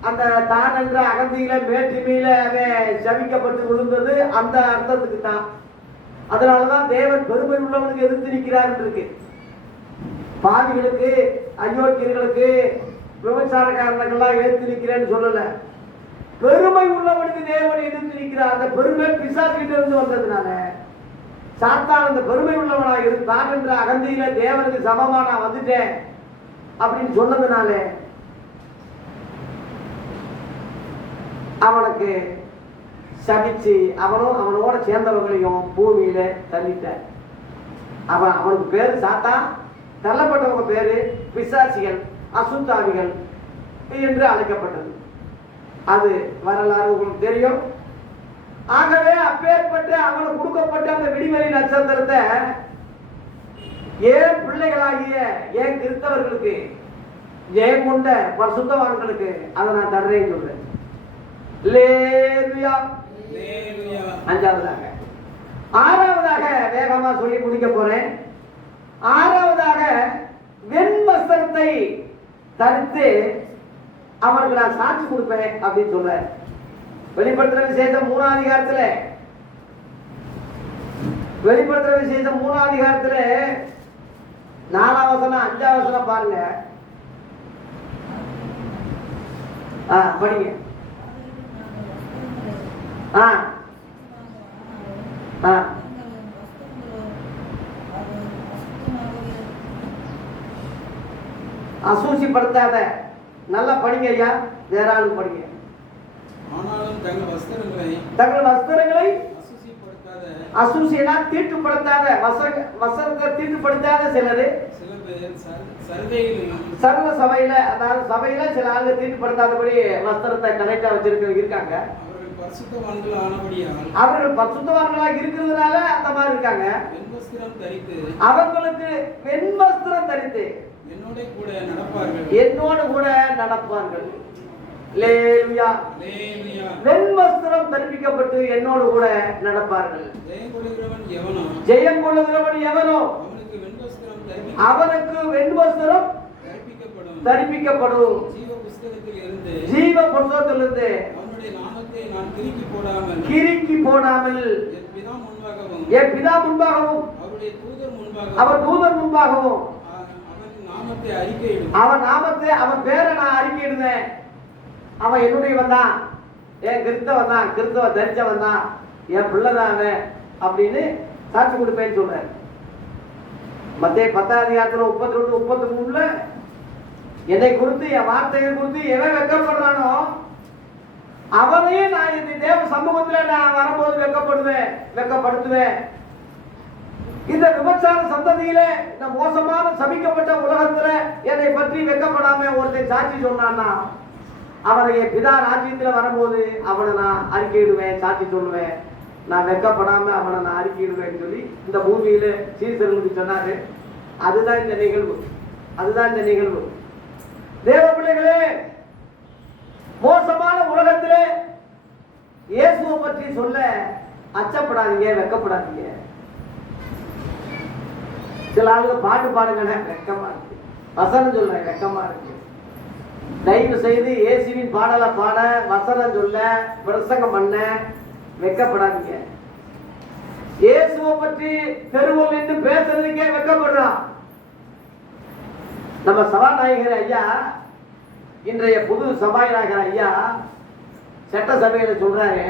அந்த தான் என்ற அகந்தியில மேட்டுமையில அவன் சபிக்கப்பட்டு விழுந்தது அந்த அர்த்தத்துக்கு தான். அதனாலதான் தேவன் பெருமை உள்ளவனுக்கு எதிர்த்து நிற்கிறார் இருக்கு. பாவிகளுக்கு, அயோக்கியர்களுக்கு, விபச்சாரக்காரனுக்கெல்லாம் எதிர்த்து நிற்கிறேன்னு சொல்லல. பெருமை உள்ளவனுக்கு தேவன் எதிர்த்து நிற்கிறார். அந்த பெருமை பிசாசிக்கிட்ட இருந்து வந்ததுனால சாத்தான் அந்த பெருமை உள்ளவனா இருந்தான் என்ற அகந்தியில தேவனுக்கு சமமா நான் வந்துட்டேன் அப்படின்னு சொன்னதுனால அவனுக்கு சபிச்சு அவனும் அவனோட சேர்ந்தவங்களையும் பூமியில தள்ளிட்ட. அவனுக்கு பேரு சாத்தான், தள்ளப்பட்டவங்க பேரு பிசாசிகள், அசுத்தாவிகள் என்று அழைக்கப்பட்டது. அது வரலாறு உங்களுக்கு தெரியும். ஆகவே அப்பேற்பட்ட அவனுக்கு கொடுக்கப்பட்ட அந்த விடிவெளி நட்சத்திரத்தை ஏன் பிள்ளைகளாகிய ஏன் கிறிஸ்தவர்களுக்கு, ஜெயம் கொண்ட பரிசுத்தவான்களுக்கு அதை நான் தர்றேன்னு சொல்றேன். அஞ்சாவதாக, ஆறாவதாக வேகமா சொல்லி முடிக்க போறேன். ஆறாவதாக வெண்வஸ்திரத்தை தரித்து அவருக்கு நான் சாட்சி கொடுப்பேன் அப்படின்னு சொல்ற. வெளிப்படுத்துற விசேஷம் 3ஆம் அதிகாரத்துல, வெளிப்படுத்துற விசேஷம் 3ஆம் அதிகாரத்துல 4ஆம் வசனம் 5ஆம் வசனம் பாருங்க. படிங்க. அசூசிப்படுத்தாத, நல்லா படிங்க ஐயா, வேற ஆளு படிங்க. ஆனாலும் தங்கள் வஸ்திரங்களை அசூசியனா தீட்டுப்படுத்தாத, வஸ்திரத்தை தீட்டுப்படுத்தாத சிலரு சர்வ சபையில, அதாவது சபையில சில ஆளுங்க தீட்டுப்படுத்தாதபடி வஸ்திரத்தை கரெக்டா இருக்காங்க. அவர்கள் பரிசுத்தவான்களாக இருக்கிறதுனால அந்த மாதிரி இருக்காங்க. அவர்களுக்கு வெண்வஸ்திரம் தரித்து என்னோடு கூட நடப்பார்கள். வெண்வஸ்திரம் தரிப்பிக்கப்பட்டு என்னோடு கூட நடப்பார்கள். ஜெயம் கொள்ளுகிறவன் எவனோ அவனுக்கு வெண்வஸ்திரம் தரிப்பிக்கப்படும். ஜீவ புஸ்தகத்திலிருந்து கிறுக்கி போடாமல் என் பிதா முன்பாகவும் அவர் தூதர் முன்பாகவும் அவன் நாமத்தை, அவன் பேரை நான் அறிக்கையிடுவேன். அவன் என்னுடையவன் தான், என் கிறிஸ்தவன் தான், கிறிஸ்தவ தரிச்சவன் தான், என் பிள்ளைதான் அப்படின்னு சாட்சி கொடுப்பேன்னு சொல்றேன். மத்தேயு 10ஆம் அதிகாரத்துல 32, 33ல என்னை குறித்து, என் வார்த்தையை குறித்து எவன் வெட்கப்படுறானோ அவனையே நான் இந்த தேவ சமூகத்துல நான் வரும்போது வெட்கப்படுத்துவேன். இந்த விபச்சார சந்ததியில, இந்த மோசமான சபிக்கப்பட்ட உலகத்துல என்னை பற்றி வெட்கப்படாம ஒருத்தன் சாட்சி சொன்னான்னா அவனை பிதா ராஜ்யத்துல வரும்போது அவனை நான் அறிக்கையிடுவேன், சாட்சி சொல்லுவேன். நான் வெட்கப்படாம அவனை நான் அறிக்கையிடுவேன்னு சொல்லி இந்த பூமியில சீசர்களுக்கு சொன்னாரு. அதுதான் இந்த நிகழ்வு, அதுதான் இந்த நிகழ்வு. தேவ பிள்ளைகளே, மோசமான உலகத்திலே இயேசுவை பற்றி சொல்ல அச்சப்படாதீங்க, வெட்கப்படாதீங்க. சில ஆளுங்க பாட்டு பாடுங்க, வெக்கமா இருக்கு. வசனம் சொல்றேன், வெக்கமா இருக்கு. தயவு செய்து இயேசுவின் பாடலை பாட, வசனம் சொல்ல, பிரசங்கம் பண்ண வெட்கப்படாதீங்க. இயேசுவை பற்றி தெருவில் நின்று பேசுறதுக்கே வெட்கப்படுறான். நம்ம சபாநாயகர் ஐயா, இன்றைய புது சபாநாயகர் ஐயா சட்டசபையில சொல்றாரு,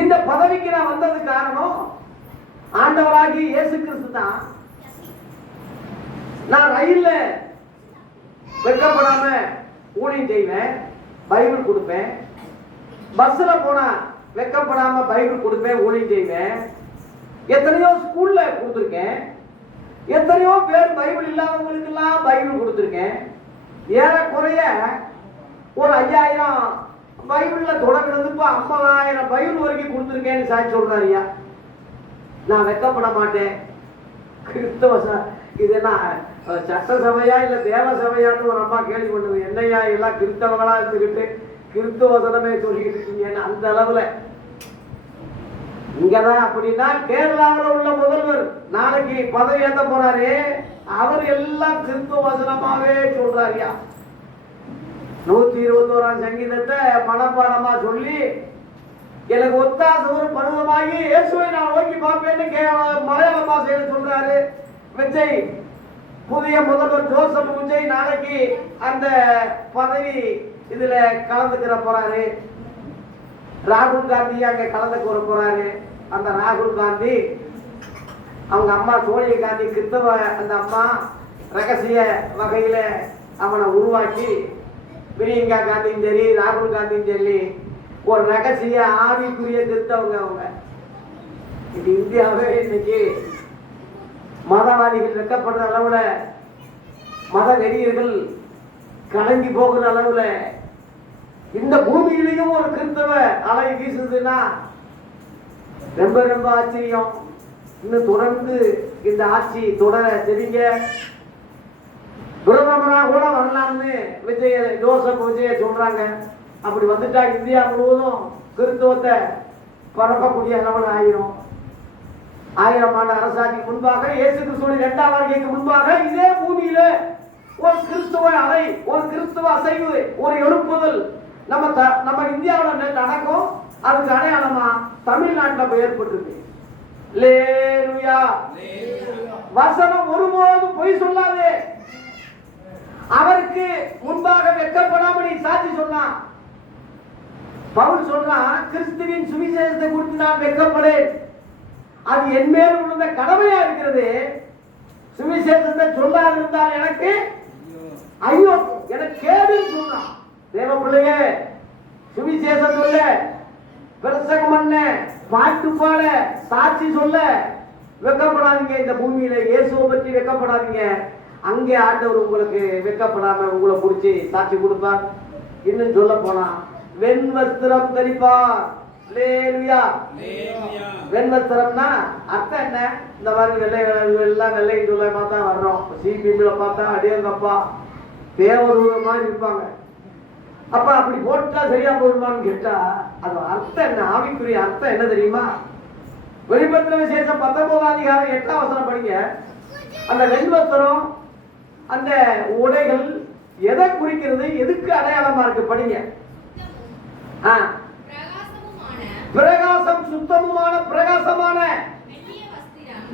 இந்த பதவிக்கு நான் வந்ததுக்கு காரணம் ஆண்டவராகி இயேசு கிறிஸ்து தான். நான் ரயில்ல வெட்கப்படாம ஊழியம் செய்வேன், பைபிள் கொடுப்பேன். பஸ்ல போனா வெட்கப்படாம பைபிள் கொடுப்பேன், ஊழியம் செய்வேன். எத்தனையோ ஸ்கூல்ல கொடுத்துருக்கேன், எத்தனையோ பேர் பைபிள் இல்லாதவங்களுக்கு எல்லாம் பைபிள் கொடுத்துருக்கேன். ஏறக்குறைய ஒரு 5000 பைபிள்ல தொடங்குறது இப்ப 50,000 பைபிள் வரைக்கும் கொடுத்துருக்கேன்னு சாட்சி சொல்றாருயா. நான் வெட்கப்பட மாட்டேன். கிறிஸ்தவ இது என்ன சட்டசபையா இல்ல தேவ சபையான்னு ஒரு அம்மா கேள்வி பண்ணுது. என்னையா எல்லாம் கிறிஸ்தவங்களா இருந்துகிட்டு கிறிஸ்துவ வசனமே சொல்லிக்கிட்டு இருக்கீங்கன்னு. அந்த அளவுல இங்கதான். அப்படின்னா கேரளாவில் உள்ள முதல்வர் நாளைக்கு பதவி ஏற்ற போறாரு, அவர் எல்லாம் கிறிஸ்துவ வசனமாவே சொல்றாருயா. 121ஆம் சங்கீதத்தை மனப்பாடமா சொல்லி எனக்கு ஒத்தாச ஒரு பருவமாகி இயேசுவை நான் நோக்கி பார்ப்பேன்னு மலையாள பாஷையில சொல்றாரு விஜய். புதிய முதல்வர் ஜோசப் விஜய் நாளைக்கு அந்த பதவி இதுல கலந்துக்கிற போறாரு. ராகுல் காந்தி அங்க கலந்துக்க போறாரு. அந்த ராகுல் காந்தி அவங்க அம்மா சோனியா காந்தி கிறிஸ்தவ அந்த அம்மா ரகசிய வகையில அவனை உருவாக்கி, பிரியங்கா காந்தியும் சரி ராகுல் காந்தியும் சரி ஒரு ரகசிய ஆவிக்குரிய கிறிஸ்தவங்க அவங்க. இது இந்தியாவே இன்னைக்கு மதவாதிகள் வெட்கப்படுற அளவுல, மத வெறியர்கள் கலங்கி போகிற அளவுல இந்த பூமியிலையும் ஒரு கிறிஸ்தவ அலை வீசுதுன்னா ரொம்ப ரொம்ப ஆச்சரியம். இன்னும் தொடர்ந்து இந்த ஆட்சி தொடர தெரிங்க. பிரதமரா கூட வரலாம்னு ஜோசப் விஜய சொல்றாங்க. அப்படி வந்துட்டா இந்தியா முழுவதும் கிறிஸ்தவத்தை பரப்பக்கூடிய அளவில் ஆயிரும். 1000 ஆண்டு அரசாட்சிக்கு முன்பாக, இயேசு கிறிஸ்துவின் 2ஆம் வருகைக்கு முன்பாக இதே பூமியில ஒரு கிறிஸ்துவ அலை, ஒரு கிறிஸ்துவ அசைவு, ஒரு எழுப்புதல் நம்ம இந்தியாவில் நடக்கும். அதுக்கு அடையாளமா தமிழ்நாட்டில் போய் ஏற்பட்டிருக்கு. லேலுயா. வசனம் ஒருபோதும் பொய் சொல்லாதே. அவருக்கு முன்பாக வெட்கப்படாம நீ சாட்சி சொன்னான். பவுல் சொல்றான், கிறிஸ்துவின் சுவிசேஷத்தை குறித்து நான் வெட்கப்படேன். அது என் மேல் உள்ள கடமையா இருக்கிறது. சுவிசேஷத்தை சொல்லாது இருந்தால் எனக்கு ஐயோ, எனக்கு கேடுன்னு சொல்றான். தேவ பிள்ளையே, சுவிசேஷம் சொல்ல, பிரசங்கம் பண்ண, பாட்டு பாட, சாட்சி சொல்ல வெட்கப்படாதீங்க. இந்த பூமியில இயேசுவை பற்றி வெட்கப்படாதீங்க. அங்கே ஆண்டவர் உங்களுக்கு வெட்கப்படாம உங்களை பிடிச்சி சாட்சி கொடுப்பார். இன்னும் சொல்ல போனா வெண்வஸ்திரம் தரிப்பார். வெண்வஸ்திரம்னா அர்த்தம் என்ன? இந்த மாதிரி வெள்ளை எல்லாம் வெள்ளை சொல்லமா தான் வர்றோம். சிபிஎம்ல பார்த்தா அடியங்கப்பா தேவதூத மாதிரி இருப்பாங்க. அப்ப அப்படி போட்டா சரியா போடுமான்னு கேட்டா அது அர்த்தம் என்ன? ஆவிக்குரிய அர்த்தம் என்ன தெரியுமா? வெளிப்படுத்தின விசேஷம் 19ஆம் அதிகாரம் 8ஆம் வசனம் படிங்க. அந்த வெண்வஸ்திரம், அந்த உடைகள் எதை குறிக்கிறது, எதுக்கு அடையாளமா இருக்கு படிங்க. பிரகாசம், சுத்தமுமான பிரகாசமான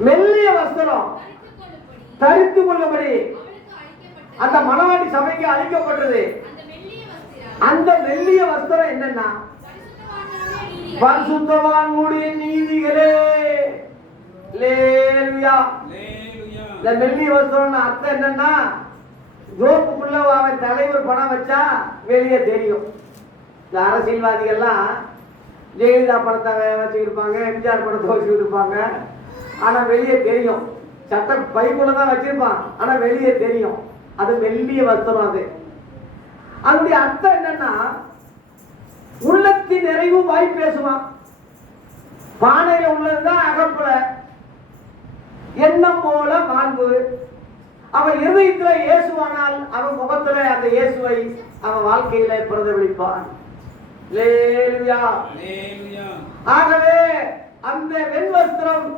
மெல்லிய வஸ்திரம் தரித்து கொள்ளும்படி அந்த மணவாட்டி சபைக்கு அளிக்கப்பட்டது. அந்த மெல்லிய வஸ்திரம் என்னன்னா பரிசுத்தவான்களுடைய நீதிகளே. லேலுயா. இந்த மெல்லிய வஸ்திரம் அர்த்தம் என்னன்னா, ஜோப்புக்குள்ள அவன் தலைவர் பணம் வச்சா வெளியே தெரியும். இந்த அரசியல்வாதிகள்லாம் ஜெயலலிதா படத்தை வச்சுக்கிருப்பாங்க, எம்ஜிஆர் படத்தை வச்சுக்கிருப்பாங்க. ஆனா வெளியே தெரியும். சட்ட பைக்குள்ள தான் வச்சிருப்பான், ஆனா வெளியே தெரியும். அது மெல்லிய வஸ்திரம். அது அதனுடைய அர்த்தம் என்னன்னா, உள்ளத்தின் நிறைவு வாய் பேசுவான். பானையில உள்ளதுதான் அகப்புல, எண்ணம் போல மாண்பு. அவன் இருதயத்துல இயேசுவானால் அவன் முகத்துல அந்த இயேசுவை அவன் வாழ்க்கையில பிரதிபலிப்பான். ஆகவே அந்த வெண்வஸ்திரம்,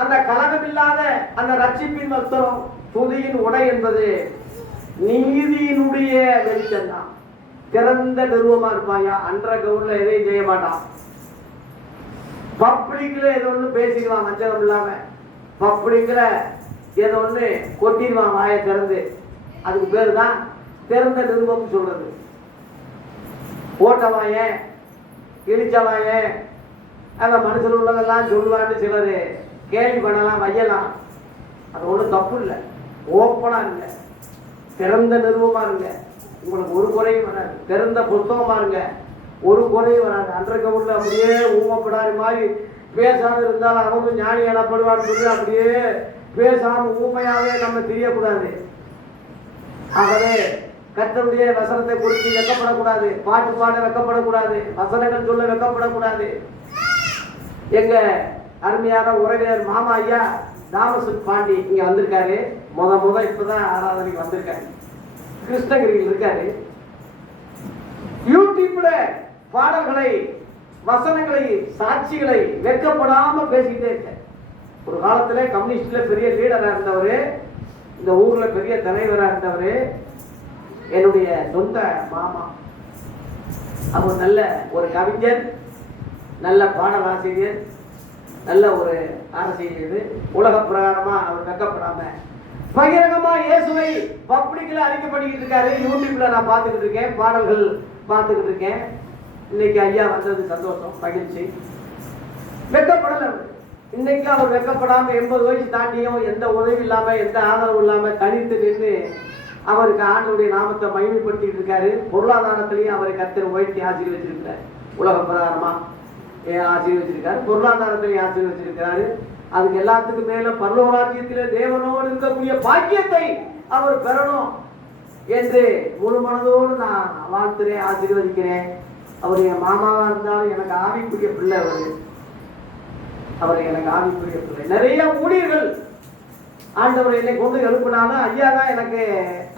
அந்த கலகம் இல்லாத அந்த ரட்சிப்பின் வஸ்திரம், துதியின் உடை என்பது நீதியினுடைய வெளிச்சம் தான். திறந்த நிறுவமா இருப்பாயா. அன்ற கவுன்ல எதையும் செய்ய மாட்டான். பப்ளிக்ல ஏதோ ஒண்ணு பேசிடுவான் வஞ்சகம் இல்லாம, பப்ளிக்ல ஏதோ ஒண்ணு கொட்டிடுவான் வாயை திறந்து. அதுக்கு பேரு தான் திறந்த நிருபம் சொல்றது. ஓட்டவாயன் கிழிச்சவாயன் அந்த மனுஷன் உள்ளதெல்லாம் சொல்லுவான்னு சிலர் கேள்வி பண்ணலாம், வையலாம். அது ஒன்றும் தப்பு இல்லை. ஓப்பனா இருங்க, திறந்த நிருபமா இருங்க, உங்களுக்கு ஒரு குறையும் வராது. திறந்த புத்தகமா இருங்க, ஒரு குறையும் வராது. அன்றைக்கு உள்ள அப்படியே ஊமப்படாது மாதிரி பேசாம இருந்தாலும் அவங்க ஞானி எனப்படுவான்னு சொல்லி அப்படியே பேசாம ஊமையாவே நம்ம தெரியக்கூடாது. ஆகவே கர்த்தருடைய வசனத்தை குறித்து வெக்கப்படக்கூடாது, பாட்டு பாட வெக்கப்படக்கூடாது, வசனங்கள் சொல்ல வெக்கப்படக்கூடாது. எங்க அருமையான உறவினர் மாமா ஐயா தாமசு பாண்டி இங்க வந்திருக்காரு. முத இப்பதான் ஆராதனைக்கு வந்திருக்காரு. கிருஷ்ணகிரியில் இருக்காரு. யூடியூப்ல பாடல்களை, வசனங்களை, சாட்சிகளை வெக்கப்படாம பேசிக்கிட்டே இருக்க. ஒரு காலத்துல கம்யூனிஸ்ட்ல பெரிய லீடரா இருந்தவரு, இந்த ஊர்ல பெரிய தலைவரா இருந்தவரு, என்னுடைய சொந்த மாமா. அவர் நல்ல ஒரு கவிஞர், நல்ல பாடலாசிரியர், நல்ல ஒரு அரசியல். உலக பிரகாரமா அவர் வெக்கப்படாம பகிரங்கமா இயேசுவை பப்ளிக்ல அறிக்கை பண்ணிக்கிட்டு இருக்காரு. யூடியூப்ல நான் பார்த்துக்கிட்டு இருக்கேன், பாடல்கள் பார்த்துக்கிட்டு இருக்கேன். இன்னைக்கு ஐயா வந்தது சந்தோஷம், மகிழ்ச்சி. வெக்கப்படல. இன்னைக்கு அவர் வெக்கப்படாம 80 வயசு தாண்டியும் எந்த உதவி இல்லாம, எந்த ஆதரவு இல்லாம தனித்து நின்று அவருக்கு ஆண்டவருடைய நாமத்தை மகிமைப்படுத்திட்டு இருக்காரு. பொருளாதாரத்திலையும் அவரை கர்த்தர் உயர்த்தி ஆசீர்வதிச்சிருக்கிறார். உலக பிரகாரமா ஆசீர்வதிச்சிருக்காரு, பொருளாதாரத்திலையும் ஆசீர்வதிச்சிருக்கிறாரு. அதுக்கு எல்லாத்துக்கும் மேல பரலோகராஜ்யத்திலே தேவனோடு இருக்கக்கூடிய பாக்கியத்தை அவர் பெறணும் என்று முழு மனதோடு நான் வாழ்த்துறேன், ஆசீர்வதிக்கிறேன். அவர் என் மாமாவா இருந்தாலும் எனக்கு ஆவிக்குரிய பிள்ளை. அவர் எனக்கு ஆவிக்குரிய பிள்ளை. நிறைய ஊழியர்கள் ஆண்டவர் என்னை கொண்டு எழுப்பினாலும் ஐயா தான் எனக்கு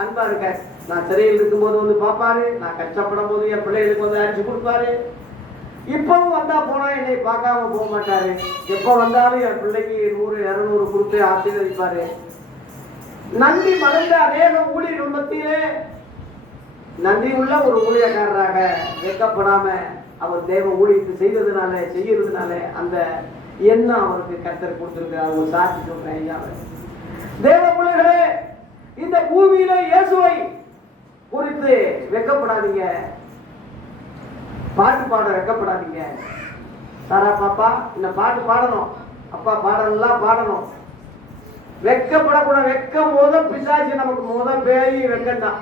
அன்பா இருக்க. நான் சிறையில் இருக்கும்போது வந்து பார்ப்பாரு, நான் கஷ்டப்படும் போது என் பிள்ளைகளுக்கு வந்து அரிசி கொடுப்பாரு. இப்பவும் வந்தா போனா என்னை பார்க்காம போக மாட்டாரு. எப்ப வந்தாலும் என் பிள்ளைக்கு 100-200 கொடுத்து ஆசீர்வதிப்பாரு. நன்றி மறந்த அநேக ஊழியர்கள் மத்தியிலே நன்றி உள்ள ஒரு ஊழியக்காரராக வெக்கப்படாம அவர் தேவ ஊழியத்தை செய்யறதுனால அந்த எண்ணம் அவருக்கு கர்த்தர் கொடுத்திருக்கிறார். ஒரு சாட்சி சொல்றேன் ஐயா. தேவ பிள்ளைகளே, இந்த பூமியில இயேசுவை குறித்து வெக்கப்படாதீங்க, பாட்டு பாட வெக்கப்படாதீங்க. சாரா பாப்பா இந்த பாட்டு பாடணும், அப்பா பாடலாம் பாடணும், வெக்கப்படக்கூடாது. வெக்கம் போதும் பிசாசு நமக்கு பேய் வெக்கம்தான்.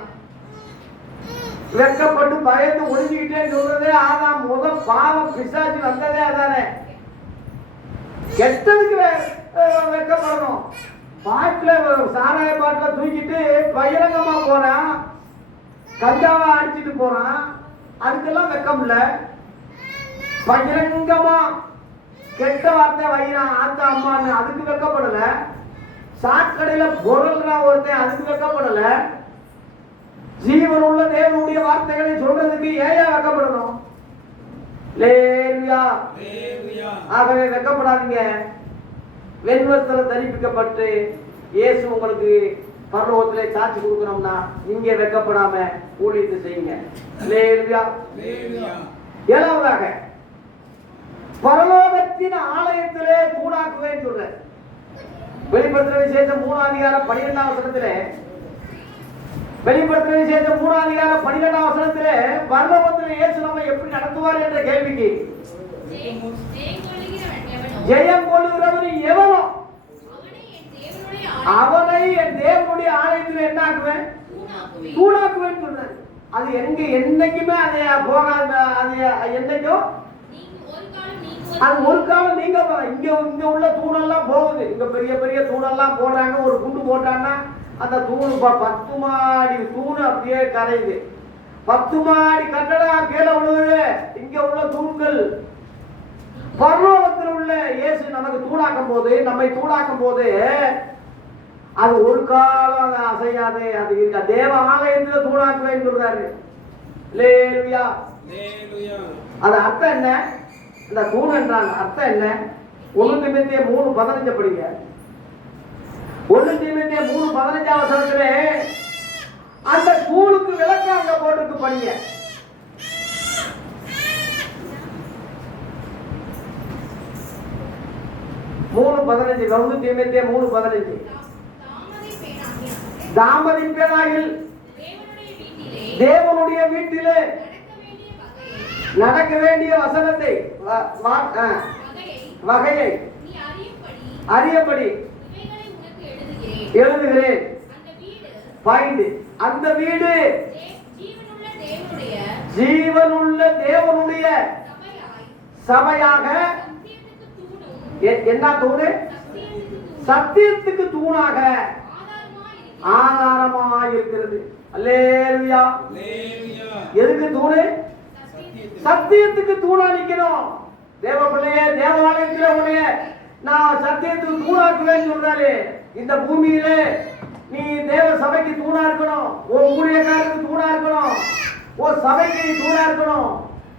வெக்கப்பட்டு பயந்து ஒழிஞ்சுக்கிட்டே சொல்றதே ஆதான். பாவம் பிசாசு வந்ததே அதானே. கெட்டதுக்கு வெக்கப்படணும். பாட்டுல சாராய பாட்டுல தூக்கிட்டு பகிரங்கமா போறான், கஞ்சாவா அடிச்சுட்டு போறான், அதுக்கெல்லாம் வெக்கம் இல்ல. பகிரங்கமா கெட்ட வார்த்தை வைறான் ஆத்தா அம்மான்னு, அதுக்கு வெக்கப்படல. சாக்கடையில பொருள்றான் ஒருத்தன், அதுக்கு வெக்கப்படல. ஜீவன் உள்ள தேவனுடைய வார்த்தைகளை சொல்றதுக்கு ஏயா வெக்கப்படணும்? லேலுயா. ஆகவே வெக்கப்படாதீங்க. வெண்வஸ்திரம் தரிப்பிக்கப்பட்டு இயேசு உங்களுக்கு பரலோகத்திலே சாட்சி கொடுக்கணும்னா இங்க வெக்கப்படாம ஊழியத்தை செய்யுங்க. லேலுயா. ஏழாவதாக பரலோகத்தின் ஆலயத்திலே தூணாக்குவேன் சொல்ற வெளிப்படுத்துற விசேஷம் 3ஆம் அதிகாரம் 12ஆம் வசனத்திலே, வெளிப்படுத்துற விசேஷம் 3ஆம் அதிகாரம் 12ஆம் வசனத்திலே பரலோகத்திலே இயேசு நம்மை எப்படி நடத்துவார் என்ற கேள்விக்கு ஜெயம் கொள்ளுகிறவன் எவனோ அவனை என் தேவனுடைய ஆலயத்தில் என்ன ஆக்குவேன்? தூணாக்குவேன் சொல்றாரு. அது என்னைக்குமே அதை போகாது. அது என்னைக்கும் அது ஒரு காலம் நீங்க இங்க உள்ள தூணெல்லாம் போகுது. இங்க பெரிய பெரிய தூணெல்லாம் போடுறாங்க. ஒரு குண்டு போட்டாங்கன்னா அந்த தூணு 10 மாடி தூணு அப்படியே கரையுது. 10 மாடி கட்டடம் கீழே விழுது. இங்க உள்ள தூண்கள் பரலோகத்தில் உள்ள இயேசு நமக்கு தூணாக்கும் போது, நம்மை தூணாக்கும் போது அது ஒரு காலம் அசையாது. அது இருக்க தேவ ஆலயத்தில் தூணாக்குவேன் சொல்றாரு. லேலுயா. அது அர்த்தம் என்ன? இந்த தூண் என்றாங்க அர்த்தம் என்ன? 1 தீமோத்தேயு 3:15 படிங்க. 1 தீமோத்தேயு 3:15 வசனத்திலே அந்த தூணுக்கு விளக்கம் அங்க போட்டுருக்கு படிங்க. 3:15 1 தீமோத்தேயு 3:15 தாமதிப்பேனாகில் தேவனுடைய வீட்டிலே நடக்க வேண்டிய வசனத்தை வகையை அறியபடி எழுதுகிறேன். பாயிண்ட். அந்த வீடு ஜீவனுள்ள தேவனுடைய சபையாக என்ன தூணு? சத்தியத்துக்கு தூணாக ஆதாரமாக இருக்கிறது. அல்லேலூயா. எதுக்கு தூணு? சத்தியத்துக்கு தூணா நிக்கணும். தேவ பிள்ளையே, தேவாலயத்தில் உடைய நான் சத்தியத்துக்கு தூணாக்குவேன்னு சொல்றாரு. இந்த பூமியிலே நீ தேவ சபைக்கு தூணா இருக்கணும். உன் ஊழியக்காரருக்கு தூணா இருக்கணும். உன் சபைக்கு நீ தூணா இருக்கணும்.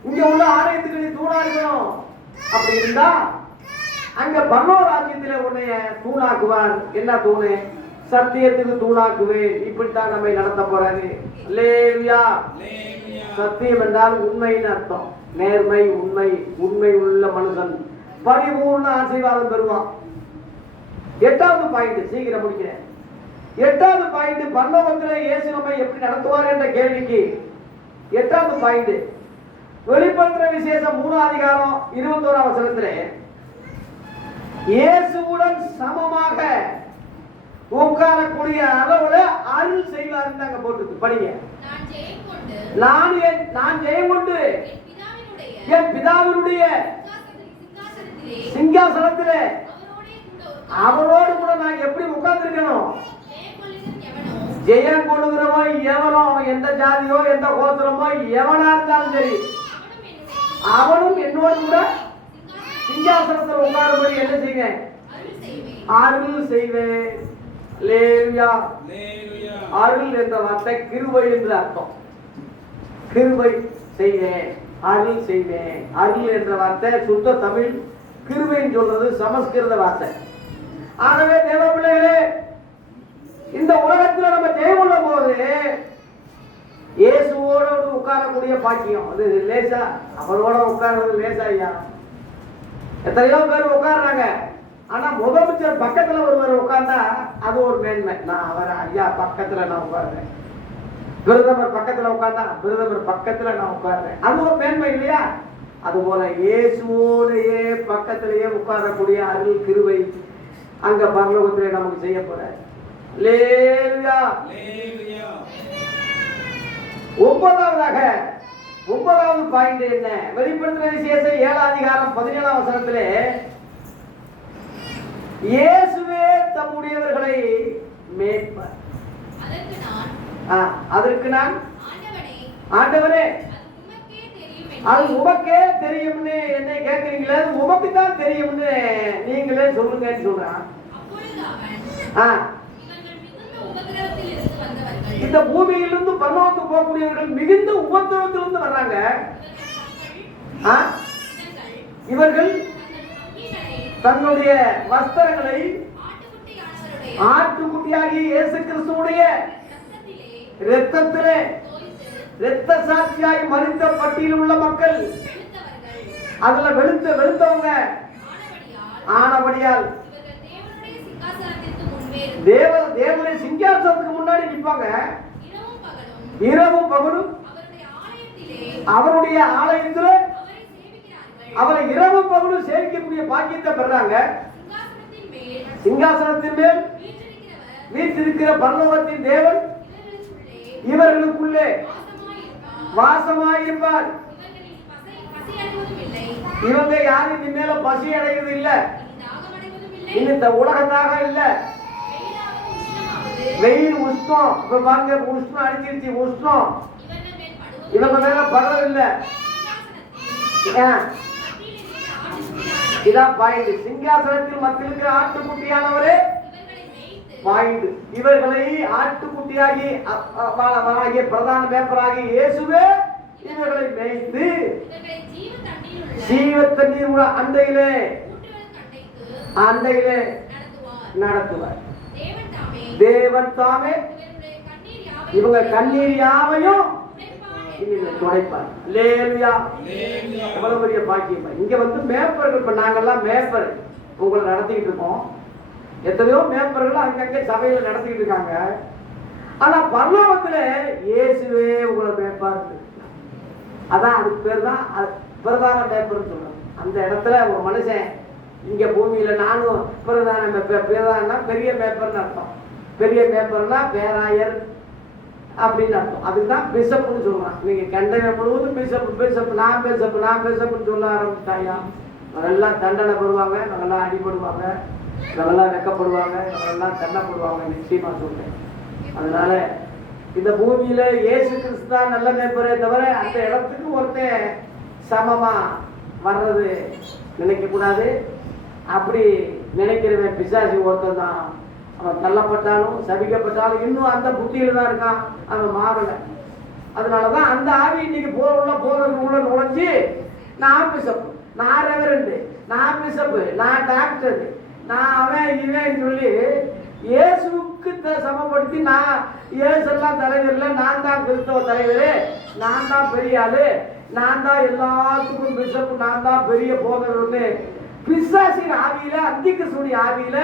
இங்க உள்ள ஆலயத்துக்கு நீ தூணா இருக்கணும். அப்படி இருந்தா அங்க பரலோக ராஜ்யத்திலே உன்னைய தூணாக்குவார். என்ன தூணு? சத்தியத்துக்கு தூணாக்குவேன். இப்படித்தான் நம்மை நடத்த போறாரு. அல்லேலூயா. சத்தியம் என்றால் உண்மைன்னு அர்த்தம். நேர்மை, உண்மை. உண்மை உள்ள மனுஷன் பரிபூர்ண ஆசீர்வாதம் பெறுவான். 8வது பாயிண்ட், சீக்கிரம் முடிக்கிறேன். 8வது பாயிண்ட், பரலோகத்திலே இயேசு நம்மை எப்படி நடத்துவார் என்ற கேள்விக்கு 8வது பாயிண்ட், வெளிப்படுத்துற விசேஷம் 3ஆம் அதிகாரம் 21ஆம் வசனத்திலே இயேசுவுடன் சமமாக உட்காரக்கூடிய அளவுல அருள் செய்வார். போட்டு படிங்க. நான் ஜெயம் கொண்டு என் பிதாவினுடைய சிங்காசனத்திலே அவரோடு கூட நான் எப்படி உட்கார்ந்திருக்கணும்? ஜெயம் கொள்ளுகிறவன் எவனோ, அவன் எந்த ஜாதியோ எந்த கோத்திரமோ எவனா இருந்தாலும் சரி, அவனும் என்னோடு கூட சிங்காசனத்தில் உட்காரும்படி என்ன செய்யுங்க? அருள் செய்வேன். அல்லேலூயா. அருள் என்ற வார்த்தை கிருபை என்று அர்த்தம். கிருபை செய்வேன், அருள் செய்வேன். அருள் என்ற வார்த்தை சுத்த தமிழ், கிருபைன்னு சொல்றது சமஸ்கிருத வார்த்தை. ஆகவே தேவ பிள்ளைகளே, இந்த உலகத்தில் நம்ம ஜெயமுள்ள போது இயேசுவோடு உட்காரக்கூடிய பாக்கியம் அது லேசா. அவரோட உட்கார்றது லேசா ஐயா. எத்தனையோ பேர் உட்கார்றாங்க. ஆனா முதலமைச்சர் பக்கத்துல ஒருவர் உட்கார்ந்தா அது ஒரு மேன்மை. நான் அவர் ஐயா பக்கத்துல நான் உட்கார்றேன். பிரதமர் பக்கத்துல உட்கார்ந்தா பிரதமர் பக்கத்துல நான் உட்கார்றேன். அது ஒரு மேன்மை இல்லையா? அதுபோல இயேசுவோடையே பக்கத்திலேயே உட்காரக்கூடிய அருள் கிருபை அங்க பரலோகத்திலே நமக்கு செய்ய போற. அல்லேலூயா. 9வது பாயிண்ட் என்ன? வெளிப்படுத்துற விசேஷம் 7ஆம் அதிகாரம் 17ஆம் வசனத்திலே இயேசுவே தம்முடையவர்களை மேய்ப்பார். அதற்கு நான் ஆண்டவரே அது உமக்கே தெரியும்னு என்னை கேட்கிறீங்களே, அது உமக்கு தான் தெரியும்னு நீங்களே சொல்லுங்கன்னு சொல்றான். இந்த பூமியிலிருந்து பரலோகத்துக்கு போகக்கூடியவர்கள் மிகுந்த உபத்திரவத்திலிருந்து வர்றாங்க. இவர்கள் தன்னுடைய வஸ்திரங்களை ஆட்டுக்குட்டியாகிய இயேசு கிறிஸ்துவுடைய இரத்தத்திலே இரத்த சாட்சியாய் மரித்த பட்டியலில் உள்ள மக்கள் அதுல வெளுத்தவங்க ஆனபடியால் தேவனுடைய சிங்காசனத்துக்கு முன்னாடி நிற்பாங்க. இரவும் பகலும் அவருடைய ஆலயத்தில் அவரை இரவும் பகலும் சேவிக்கக்கூடிய பாக்கியத்தை பெறாங்க. சிங்காசனத்தின் மேல் வீற்றிருக்கிற பரலோகத்தின் தேவன் இவர்களுக்குள்ளே வாசமாயிருப்பார். இவங்க யாரும் இனி மேல பசி அடைவது இல்லை. இந்த உலகத்தாக இல்லை. வெயில் உஷ்ணம் இப்ப பாருங்க, உஷ்ணம் அடிச்சிருச்சு. உஷ்ணம் இவங்க மேல படுறதில்லை. இதான் பாயிண்ட். சிங்காசனத்தில் மக்களுக்கு ஆட்டுக்குட்டியானவரே பாயிண்ட். இவர்களை ஆட்டுக்குட்டியாகி பிரதான மேப்பராகி இயேசுவே இவர்களை மேய்த்து ஜீவ தண்ணீர் அண்டையிலே நடத்துவார். தேவன் தாமே இவங்க கண்ணீர் யாவையும் துடைப்பார். எவ்வளவு பெரிய பாக்கியம். இங்க வந்து மேப்பர்கள், இப்ப நாங்கெல்லாம் மேப்பர். உங்களை நடத்திக்கிட்டு இருக்கோம். எத்தனையோ மேம்பர்கள் அங்கங்கே சபையில் நடத்திக்கிட்டு இருக்காங்க. ஆனா பரலோகத்துல இயேசுவே உங்களை மேய்ப்பாரு. அதான் அதுக்கு பேர் தான் பிரதான மேய்ப்பர்னு சொல்றோம். அந்த இடத்துல ஒரு மனுஷன் இங்க பூமியில நானும் பிரதான பெரிய மேய்ப்பர்னு அர்த்தம். பெரிய மேய்ப்பர்னா பேராயர் அப்படின்னு அர்த்தம். அதுதான் பிஷப்னு சொல்றான். நீங்க கண்டன முழுவதும் பிஷப் பிஷப் நான் பிஷப்னு சொல்ல ஆரம்பிச்சிட்டாயா, அவரெல்லாம் தண்டனை பெறுவாங்க, அவரெல்லாம் அடிபடுவாங்க, அவரெல்லாம் வெக்கப்படுவாங்க, அவரெல்லாம் தண்டப்படுவாங்க. நிச்சயமா சொல்றேன். அதனால இந்த பூமியில இயேசு கிறிஸ்து தான் நல்ல மேய்ப்பரே தவிர அந்த இடத்துக்கு ஒருத்தன் சமமா வர்றது நினைக்க கூடாது. அப்படி நினைக்கிறவன் பிசாசு ஒருத்தன் தான். அவன் தள்ளப்பட்டாலும் சபிக்கப்பட்டாலும் இன்னும் அந்த புத்தியில தான் இருக்கான், அவன் மாறல. அதனாலதான் அந்த ஆவி இன்னைக்கு போறதுக்குள்ள நுழைஞ்சு நான் பிஷப், நான் ரெவரண்ட், நான் பிஷப், நான் டாக்டர், நான் அவன் இவன் சொல்லி இயேசுக்கு சமப்படுத்தி நான் இயேசெல்லாம் தலைவர் இல்லை, நான் தான் கிறிஸ்தவ தலைவர், நான் தான் பெரிய ஆளு, நான் தான் எல்லாத்துக்கும் பிஷப், நான் தான் பெரிய போதகர்னு பிசாசின் ஆவியில அந்திகிறிஸ்துவின் ஆவியில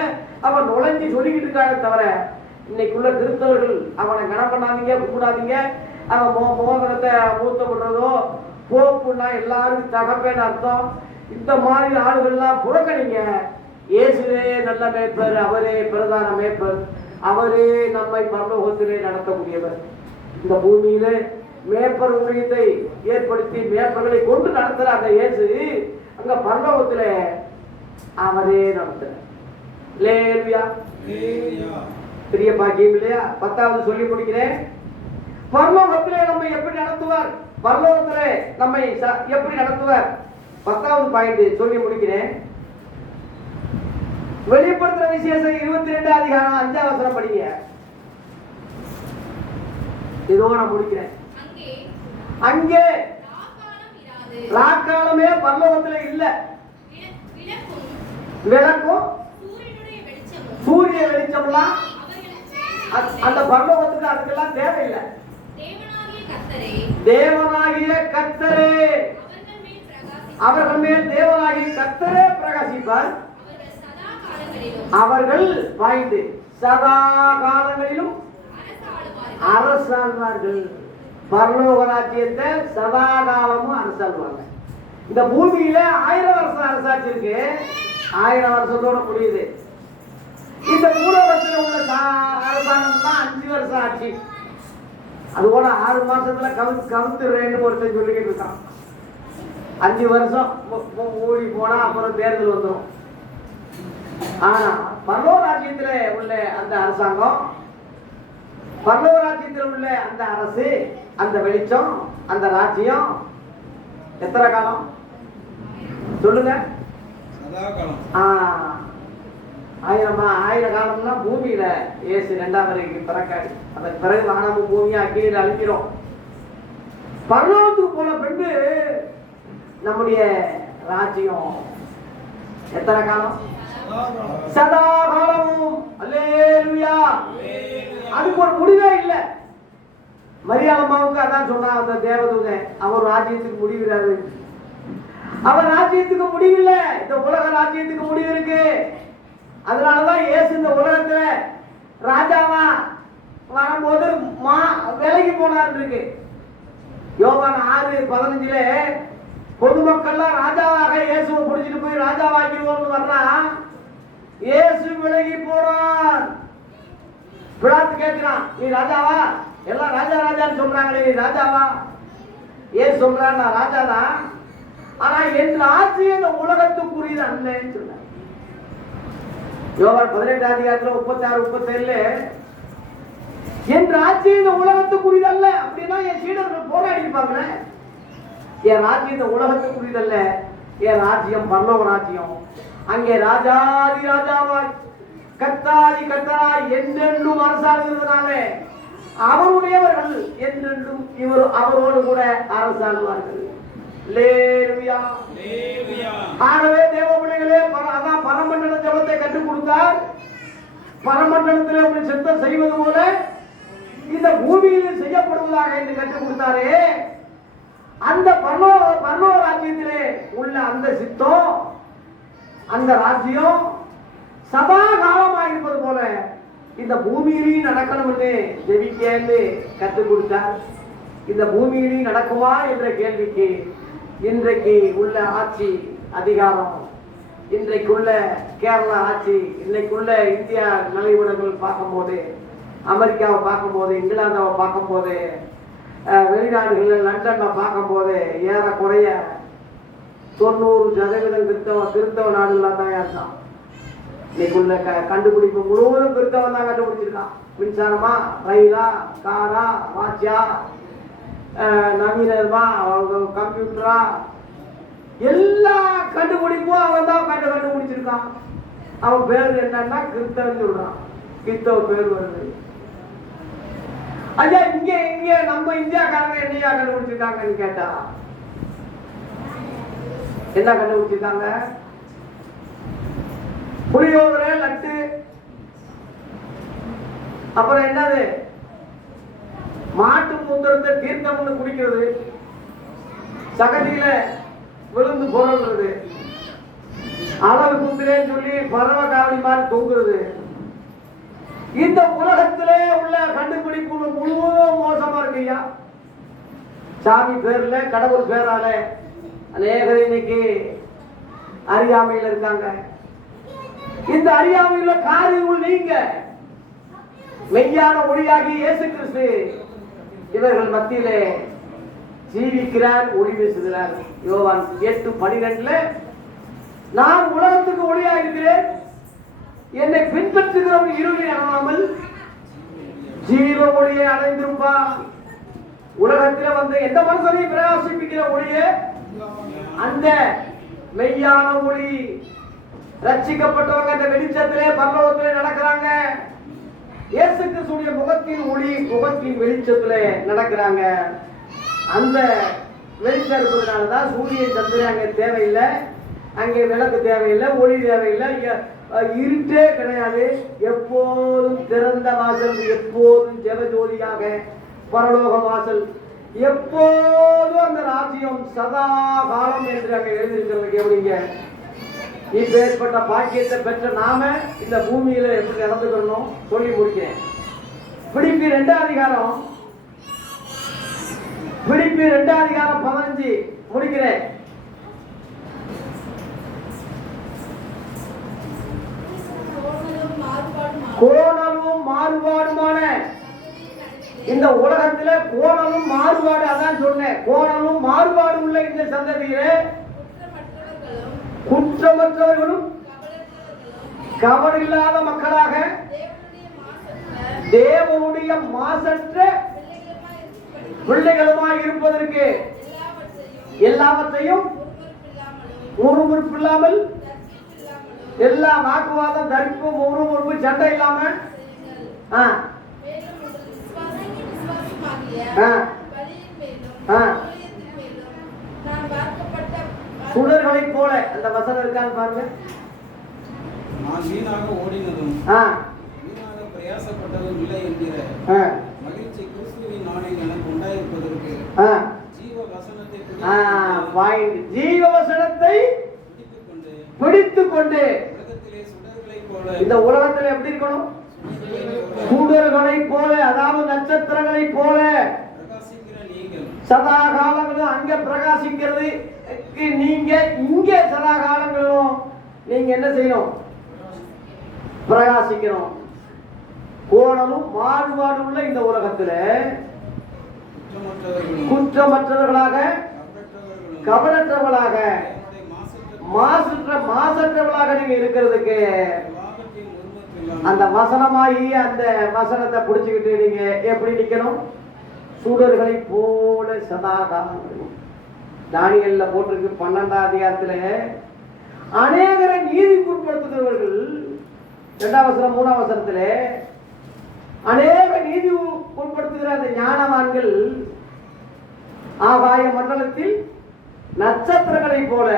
அவன் நுழைஞ்சி சொல்லிக்கிட்டு இருக்காங்க. தவிர இன்னைக்குள்ள கிறிஸ்தவர்கள் அவனை கனம் பண்ணாதீங்க, கூடாதீங்க. அவன் மோதிரத்தை மூத்த பண்றதோ போப்புன்னா எல்லாருக்கும் தகப்பேன்னு அர்த்தம். இந்த மாதிரி ஆளுகள்லாம் புறக்கணிங்க. இயேசுவே நல்ல மேய்ப்பர், அவரே பிரதான மேய்ப்பர், அவரே நம்மை பரலோகத்திலே நடத்தக்கூடியவர். இந்த பூமியில மேய்ப்பர் ஊழியத்தை ஏற்படுத்தி மேய்ப்பர்களை கொண்டு நடத்துற அந்த இயேசு அங்க பரலோகத்துல அவரே நடத்துறார். லேலுயா, பெரிய பாக்கியம் இல்லையா? 10வது சொல்லி முடிக்கிறேன். பரலோகத்திலே நம்மை எப்படி நடத்துவார், பரலோகத்திலே நம்மை எப்படி நடத்துவார்? 10வது பாயிண்ட் சொல்லி முடிக்கிறேன். வெளிப்படுத்துற விசேஷம் 22 அதிகாரம் 5வது வசனம் படிங்க. இதோ நான் முடிக்கிறேன். அங்கே ராக்காலமே பரலோகத்துல இல்ல. விளக்கும் சூரிய வெளிச்சம்லாம் அந்த பரலோகத்துக்கு அதுக்கெல்லாம் தேவையில்லை. தேவனாகிய கர்த்தரே அவர்கள் மேல் தேவனாகிய கர்த்தரே பிரகாசிப்பார். அவர்கள் வாய்ந்து சதா காலங்களிலும் அரசாழ்வார்கள். பரலோக ராஜ்யத்தை சதா காலமும் அரசாழ்வாங்க. இந்த பூமியில 1000 வருஷம் அரசாட்சி இருக்கு, 1000 வருஷத்தோட முடியுது. இந்த பூலோகத்தில் உள்ள அரசாங்கம் தான் 5 வருஷம் ஆட்சி. அது கூட 6 மாசத்துல கவுத்துறேன்னு ஒருத்தன் சொல்லிக்கிட்டு இருக்கான். 5 வருஷம் ஓடி போனா அப்புறம் தேர்தல் வந்துடும். ஆனா பரலோக ராஜ்யத்துல உள்ள அந்த அரசாங்கம், பரலோக ராஜ்யத்தில் உள்ள அந்த அரசு, அந்த வெளிச்சம், அந்த ராஜ்யம் எத்தனை காலம் சொல்லுங்க? 1000 காலம்னா பூமியில இயேசு 2வது வரைக்கும் பிறக்காது. அதற்கு பிறகு வானமும் பூமியா கீழே அழிக்கிறோம். பரலோகத்துக்கு போன பின்பு நம்முடைய ராஜ்யம் எத்தனை காலம்? சதா காலமும். அல்லேலூயா. அதுக்கு ஒரு முடிவே இல்லை. மரியாதம்மாவுக்கு அதான் சொன்னா அந்த தேவதூதன், அவர் ராஜ்யத்துக்கு முடிவிடாது. அவர் ராஜ்யத்துக்கு முடிவில்லை, இந்த உலக ராஜ்யத்துக்கு முடிவு இருக்கு. அதனாலதான் இயேசு இந்த உலகத்துல ராஜாவா வரும்போது விலகி போனார் இருக்கு. யோவான் 6:15 பொதுமக்கள்லாம் ராஜாவாக இயேசுவை பிடிச்சிட்டு போய் ராஜாவாக்கிடுவோம்னு வர்றா, இயேசு விலகி போனார். பிலாத்து கேட்கிறான், நீ ராஜாவா? எல்லாம் ராஜா ராஜான்னு சொல்றாங்களே, நீ ராஜாவா? ஏன் சொல்றான், நான் ராஜாதான், ஆனா என் ஆட்சி இந்த உலகத்துக்குரியது அல்லன்னு சொன்னார். யோவான் 18 அதிகாரத்துல 36-37 என் ராஜ்யம் இந்த உலகத்துக்குரியது அல்ல அப்படின்னா என் சீடர்கள் போராடி இருப்பாங்களே. என் ராஜ்யம் இந்த உலகத்துக்குரியதல்ல, என் ராஜ்யம் பரலோக ராஜ்யம். அங்கே ராஜாதி ராஜாவாய் கர்த்தாதி கர்த்தராய் என்றென்றும் அரசாளுகிறதுனால அவருடையவர்கள் என்றென்றும் இவர் அவரோடு கூட அரசாளுவார்கள். ஆகவே தேவ பிள்ளைகளே, அதான் பரமண்டல ஜபத்தை கற்றுக் கொடுத்தார். பரமண்டலத்திலே அப்படி சித்தம் செய்வது போல இந்த பூமியில் செய்யப்படுவதாக என்று கற்றுக் கொடுத்தாரே, அந்த பரலோக ராஜ்யத்திலே உள்ள அந்த சித்தம் அந்த ராஜ்யம் சதா காலமாக இருப்பது போல இந்த பூமியிலையும் நடக்கணும்னு ஜெபிக்கன்னு கற்றுக் கொடுத்தார். இந்த பூமியிலையும் நடக்குமா என்ற கேள்விக்கு இன்றைக்கு உள்ள ஆட்சி அதிகாரம், இன்றைக்குள்ள கேரளா ஆட்சி, இன்னைக்குள்ள இந்தியா நிலைவுடங்கள் பார்க்கும்போது, அமெரிக்காவை பார்க்கும்போது, இங்கிலாந்தை பார்க்கும்போது, வெளிநாடுகளில் லண்டனை பார்க்கும்போது ஏறக்குறைய 90% கிறிஸ்தவ நாடுகளாக தான் இருக்கான். இன்னைக்குள்ள கண்டுபிடிப்பு முழுவதும் கிறிஸ்தவன் தான் கண்டுபிடிச்சிருக்கான். மின்சாரமா, ரயிலா, காரா, வாட்சியா, நவீனமா, கம்ப்யூட்டரா, எல்லா கண்டுபிடிப்பும் அவன் தான் கண்டுபிடிச்சிருக்கான். அவன் பேர் என்னன்னா கிறிஸ்தவன் சொல்றான். கிறிஸ்தவ பேர் வருது. ஐயா இங்க இங்க நம்ம இந்தியாக்காரங்க என்னையா கண்டுபிடிச்சிருக்காங்கன்னு கேட்டா என்ன கண்டுபிடிச்சிருக்காங்க? புளியோதரை, லட்டு, அப்புறம் என்னது மாட்டு மூத்திரத்தை தீர்த்தம்னு குடிக்கிறது, சகதியில விழுந்து போடுறது, அளவு குத்துறேன்னு சொல்லி பறவை காவடி மாதிரி தொங்குறது. இந்த உலகத்திலே உள்ள கண்டுபிடிப்பு முழுவதும் மோசமா இருக்கு ஐயா. சாமி பேர்ல, கடவுள் பேரால அநேகர் இன்னைக்கு அறியாமையில் இருக்காங்க. இந்த அறியாமையில காரியங்கள் நீங்க மெய்யான ஒளியாகி இயேசு கிறிஸ்து இவர்கள் மத்தியிலே ஜீவிக்கிறார், ஒளி வீசுகிறார். யோவான் 8:12 நான் உலகத்துக்கு ஒளியாகிறேன், என்னை பின்பற்றுகிறவன் இருளில் அடையாமல் ஜீவ ஒளியை அடைந்திருப்பான். உலகத்தில் வந்து எந்த மனுஷனையும் பிரகாசிப்பிக்கிற ஒளியே அந்த மெய்யான ஒளி. ரட்சிக்கப்பட்டவங்க அந்த வெளிச்சத்திலே பரலோகத்திலே நடக்கிறாங்க. இயேசு கிறிஸ்துவின் முகத்தின் ஒளி, முகத்தின் வெளிச்சத்திலே நடக்கிறாங்க. அந்த வெளிச்சம் இருப்பதனாலதான் சூரியன் சந்திரன் அங்கே தேவையில்லை, அங்கே விளக்கு தேவையில்லை, ஒளி தேவையில்லை, இருட்டே கிடையாது. எப்போதும் திறந்த வாசல், எப்போதும் ஜெபஜோதியாக பரலோக வாசல், எப்போதும் அந்த ராஜ்யம் சதா காலம் என்று அங்கே எழுதியிருக்கிறது. எப்படிங்க இப்பேற்பட்ட பாக்கியத்தை பெற்ற நாம இந்த பூமியில எப்படி நடந்துக்கணும் சொல்லி முடிக்கிறேன். பிலிப்பி 2 அதிகாரம் 15 முடிக்கிறேன். கோணலும் மாறுபாடுமான இந்த உலகத்துல கோணலும் மாறுபாடு, அதான் சொன்னேன். கோணலும் மாறுபாடு உள்ள இந்த சந்ததியிலே குற்றமற்றவர்களும் கபடில்லாத மக்களாக தேவனுடைய மாசற்ற பிள்ளைகளுமாய் இருப்பதற்கு எல்லாவற்றையும் முறுமுறுப்பில்லாமல், எல்லா வாக்குவாதம், தரிப்பு, முறுமுறுப்பு, சண்டை இல்லாம சுடர்களை போல, அந்த வசனம் இருக்கான்னு பாருங்க. நான் வீணாக ஓடினதும் வீணாக பிரயாசப்பட்டதும் இல்லை என்கிற மகிழ்ச்சி கிறிஸ்துவின் நாளில் எனக்கு உண்டாயிருப்பதற்கு ஜீவ வசனத்தை பிடித்துக்கொண்டு உலகத்திலே சுடர்களை போல, இந்த உலகத்தில் எப்படி இருக்கணும்? சுடர்களை போல, அதாவது நட்சத்திரங்களை போல பிரகாசிக்கிற நீங்கள் சதா காலங்களும் அங்க பிரகாசிக்கிறது. நீங்க இங்க சதா காலங்களும் நீங்க என்ன செய்யணும்? பிரகாசிக்கணும். கோணலும் மாறுபாடு உள்ள இந்த உலகத்துல குற்றமற்றவர்களாக, கபடற்றவர்களாக, மாசற்றவர்களாக நீங்க இருக்கிறதுக்கு அந்த வசனமாகி அந்த வசனத்தை பிடிச்சுக்கிட்டு நீங்க எப்படி நிக்கணும்? சுடர்களை போல சதா காலம். தானியல்ல போட்டிருக்கு 12ஆம் அதிகாரத்துல அநேகரை நீதிக்குட்படுத்துகிறவர்கள். 2ஆம் வசனம் 3ஆம் வசனத்துல அநேக நீதி உட்படுத்துகிற அந்த ஞானவான்கள் ஆகாய மண்டலத்தில் நட்சத்திரங்களை போல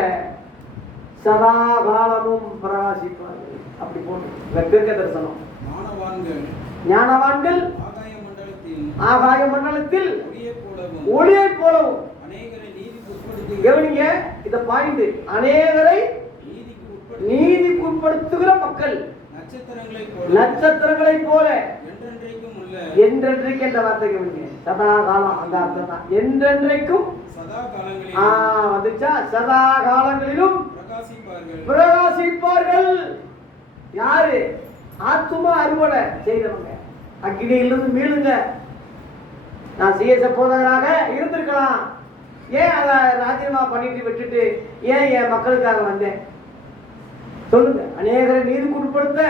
சதா காலமும் பிரகாசிப்பார்கள். அப்படி போட்டு தீர்க்க தரிசனம். ஞானவான்கள் ஆகாய மண்டலத்தில் ஒளியை போலவும். கவனிங்க இந்த பாயிண்ட். அநேகரை நீதிக்குட்படுத்துகிற மக்கள் நட்சத்திரங்களை போல என்றென்றைக்கு என்ற வார்த்தைக்கு வந்து சதா காலம் அந்த அர்த்தம் தான். என்றென்றைக்கும் வந்துச்சா சதா காலங்களிலும் பிரகாசிப்பார்கள். யாரு? ஆத்துமா அறுவடை செய்தவங்க. அக்னியிலிருந்து மீளுங்க. நான் சிஎஸ் போதகராக இருந்திருக்கலாம், ஏன் அதை ராஜினாமா பண்ணிட்டு விட்டுட்டு ஏன் என் மக்களுக்காக வந்தேன் சொல்லுங்க. அநேகரை நீதிக்குட்படுத்த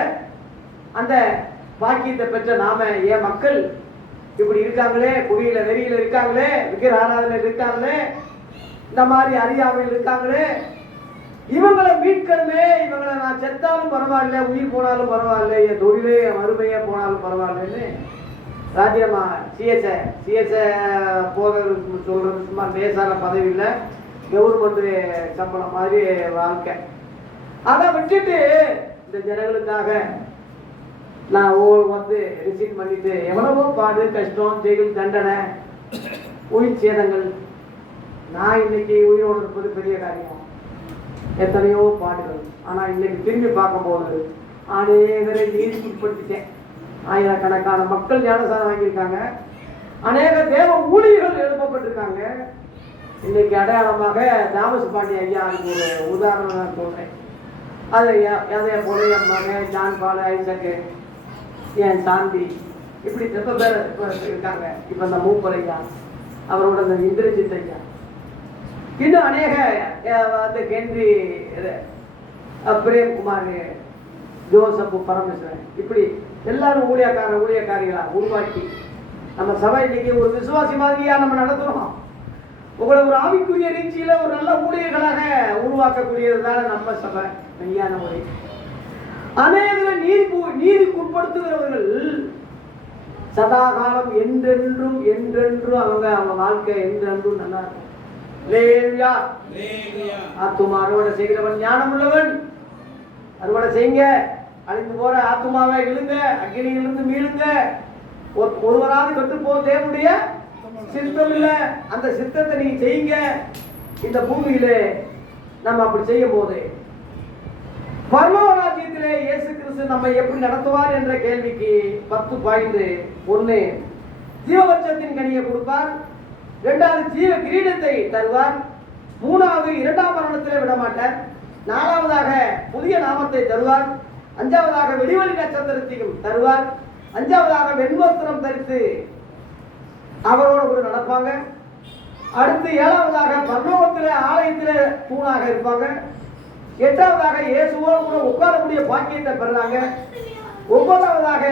அந்த பாக்கியத்தை பெற்ற நாம என் மக்கள் இப்படி இருக்காங்களே, குடியில வெறியில இருக்காங்களே, விக்கிர ஆராதனை இருக்காங்களே, இந்த மாதிரி அறியாமையில் இருக்காங்களே, இவங்களை மீட்கணுமே. இவங்களை நான் செத்தாலும் பரவாயில்ல, உயிர் போனாலும் பரவாயில்ல, என் தொழிலே என் வறுமையே போனாலும் பரவாயில்லன்னு ராஜ்யமா சிஎஸ் போகிறது சொல்றது சும்மா லேசான பதவி இல்லை, கவர்மெண்ட் சம்பளம் மாதிரி வாழ்க்கை. அதை விட்டுட்டு இந்த ஜனங்களுக்காக நான் வந்து ரிசீவ் பண்ணிட்டு எவ்வளவோ பாடு கஷ்டம் ஜெயில் தண்டனை உயிர் சேதங்கள். நான் இன்னைக்கு உயிரோடு இருப்பது பெரிய காரியம், எத்தனையோ பாடுகள். ஆனா இன்னைக்கு திரும்பி பார்க்கும்போது அநேகரை நீதிக்குட்படுத்திட்டேன். ஆயிரக்கணக்கான மக்கள் ஞானசாரம் வாங்கியிருக்காங்க, அநேக தேவ ஊழியர்கள் எழுப்பப்பட்டிருக்காங்க. இன்னைக்கு அடையாளமாக தாமஸ் பாண்டி ஐயா ஒரு உதாரணம் நான் சொல்றேன். அது அதே போல என் மகன் ஜான் பால் ஐசக்கு, என் சாந்தி, இப்படி ரொம்ப பேர் இருக்காங்க. இப்ப இந்த மூப்பரையா, அவரோட இந்த இந்திரஜித் ஐயா, இன்னும் அநேக வந்து ஹென்றி, பிரேம்குமார், ஜோசப் பரமேஸ்வரன், இப்படி எல்லாரும் ஊழியக்காரிகளா உருவாக்கி நம்ம சபை இன்னைக்கு ஒரு விசுவாசி மாதிரியா நம்ம நடத்துறோம். உங்களை ஒரு ஆவிக்குரிய ரீதியில ஒரு நல்ல ஊழியர்களாக உருவாக்கக்கூடியதுதான் நம்ம சபை மெய்யான முறை. அநேகரை நீதிக்குட்படுத்துகிறவர்கள் சதா காலம் என்றென்றும் அவங்க வாழ்க்கை என்றென்றும் நல்லா இருக்கும். ஆத்துமா அறுவடை செய்கிறவன் ஞானம் உள்ளவன். அறுவடை செய்யுங்க, அழிந்து போற ஆத்துமாவை இழுங்க, அக்னியிலிருந்து மீளுங்க. ஒருவராது கட்டு போ தேவனுடைய சித்தம் இல்லை, அந்த சித்தத்தை நீங்க செய்யுங்க. இந்த பூமியில நம்ம அப்படி செய்யும் போது பரலோக ராஜ்யத்திலே இயேசு கிறிஸ்து நம்மை எப்படி நடத்துவார் என்ற கேள்விக்கு 10.1 ஜீவவச்சத்தின் கனியை கொடுப்பார், 2வது ஜீவ கிரீடத்தை தருவார், 3வது 2ஆம் மரணத்திலே விடமாட்டார், 4வதாக புதிய நாமத்தை தருவார், 5வதாக வெளிவழி நட்சத்திரத்தையும் தருவார், 5வதாக வெண்வஸ்திரம் தரித்து அவரோட கூட நடப்பாங்க. அடுத்து 7வதாக பரலோகத்திலே ஆலயத்திலே தூணாக இருப்பாங்க. 8வதாக இயேசுவோடு கூட உட்காரக்கூடிய பாக்கியத்தை பெறாங்க. 9வதாக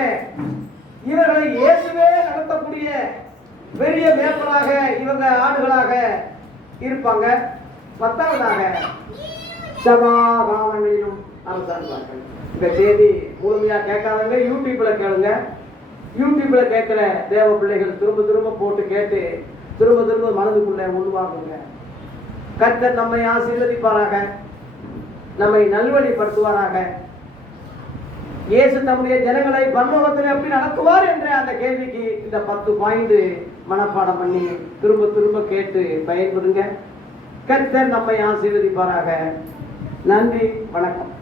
இவர்களை இயேசுவே நடத்தக்கூடிய பெரிய மேற்பலாக இவங்க ஆடுகளாக இருப்பாங்க. 10வதாக சபா காலங்களிலும் அரசாங்கார்கள். இந்த செய்தி முழுமையா கேட்காதவங்க யூடியூப்ல கேளுங்க. யூடியூப்ல கேட்கிற தேவ பிள்ளைகள் திரும்ப போட்டு கேட்டு திரும்ப மனதுக்குள்ள உருவாக்குங்க. கர்த்தர் நம்மை ஆசீர்வதிப்பாராக, நம்மை நல்வழிப்படுத்துவாராக. இயேசு தம்முடைய ஜனங்களை பரலோகத்தில் எப்படி நடத்துவார் என்ற அந்த கேள்விக்கு இந்த 10 பாயிண்ட் மனப்பாடம் பண்ணி திரும்ப கேட்டு பயன்படுங்க. கர்த்தர் நம்மை ஆசீர்வதிப்பாராக. நன்றி, வணக்கம்.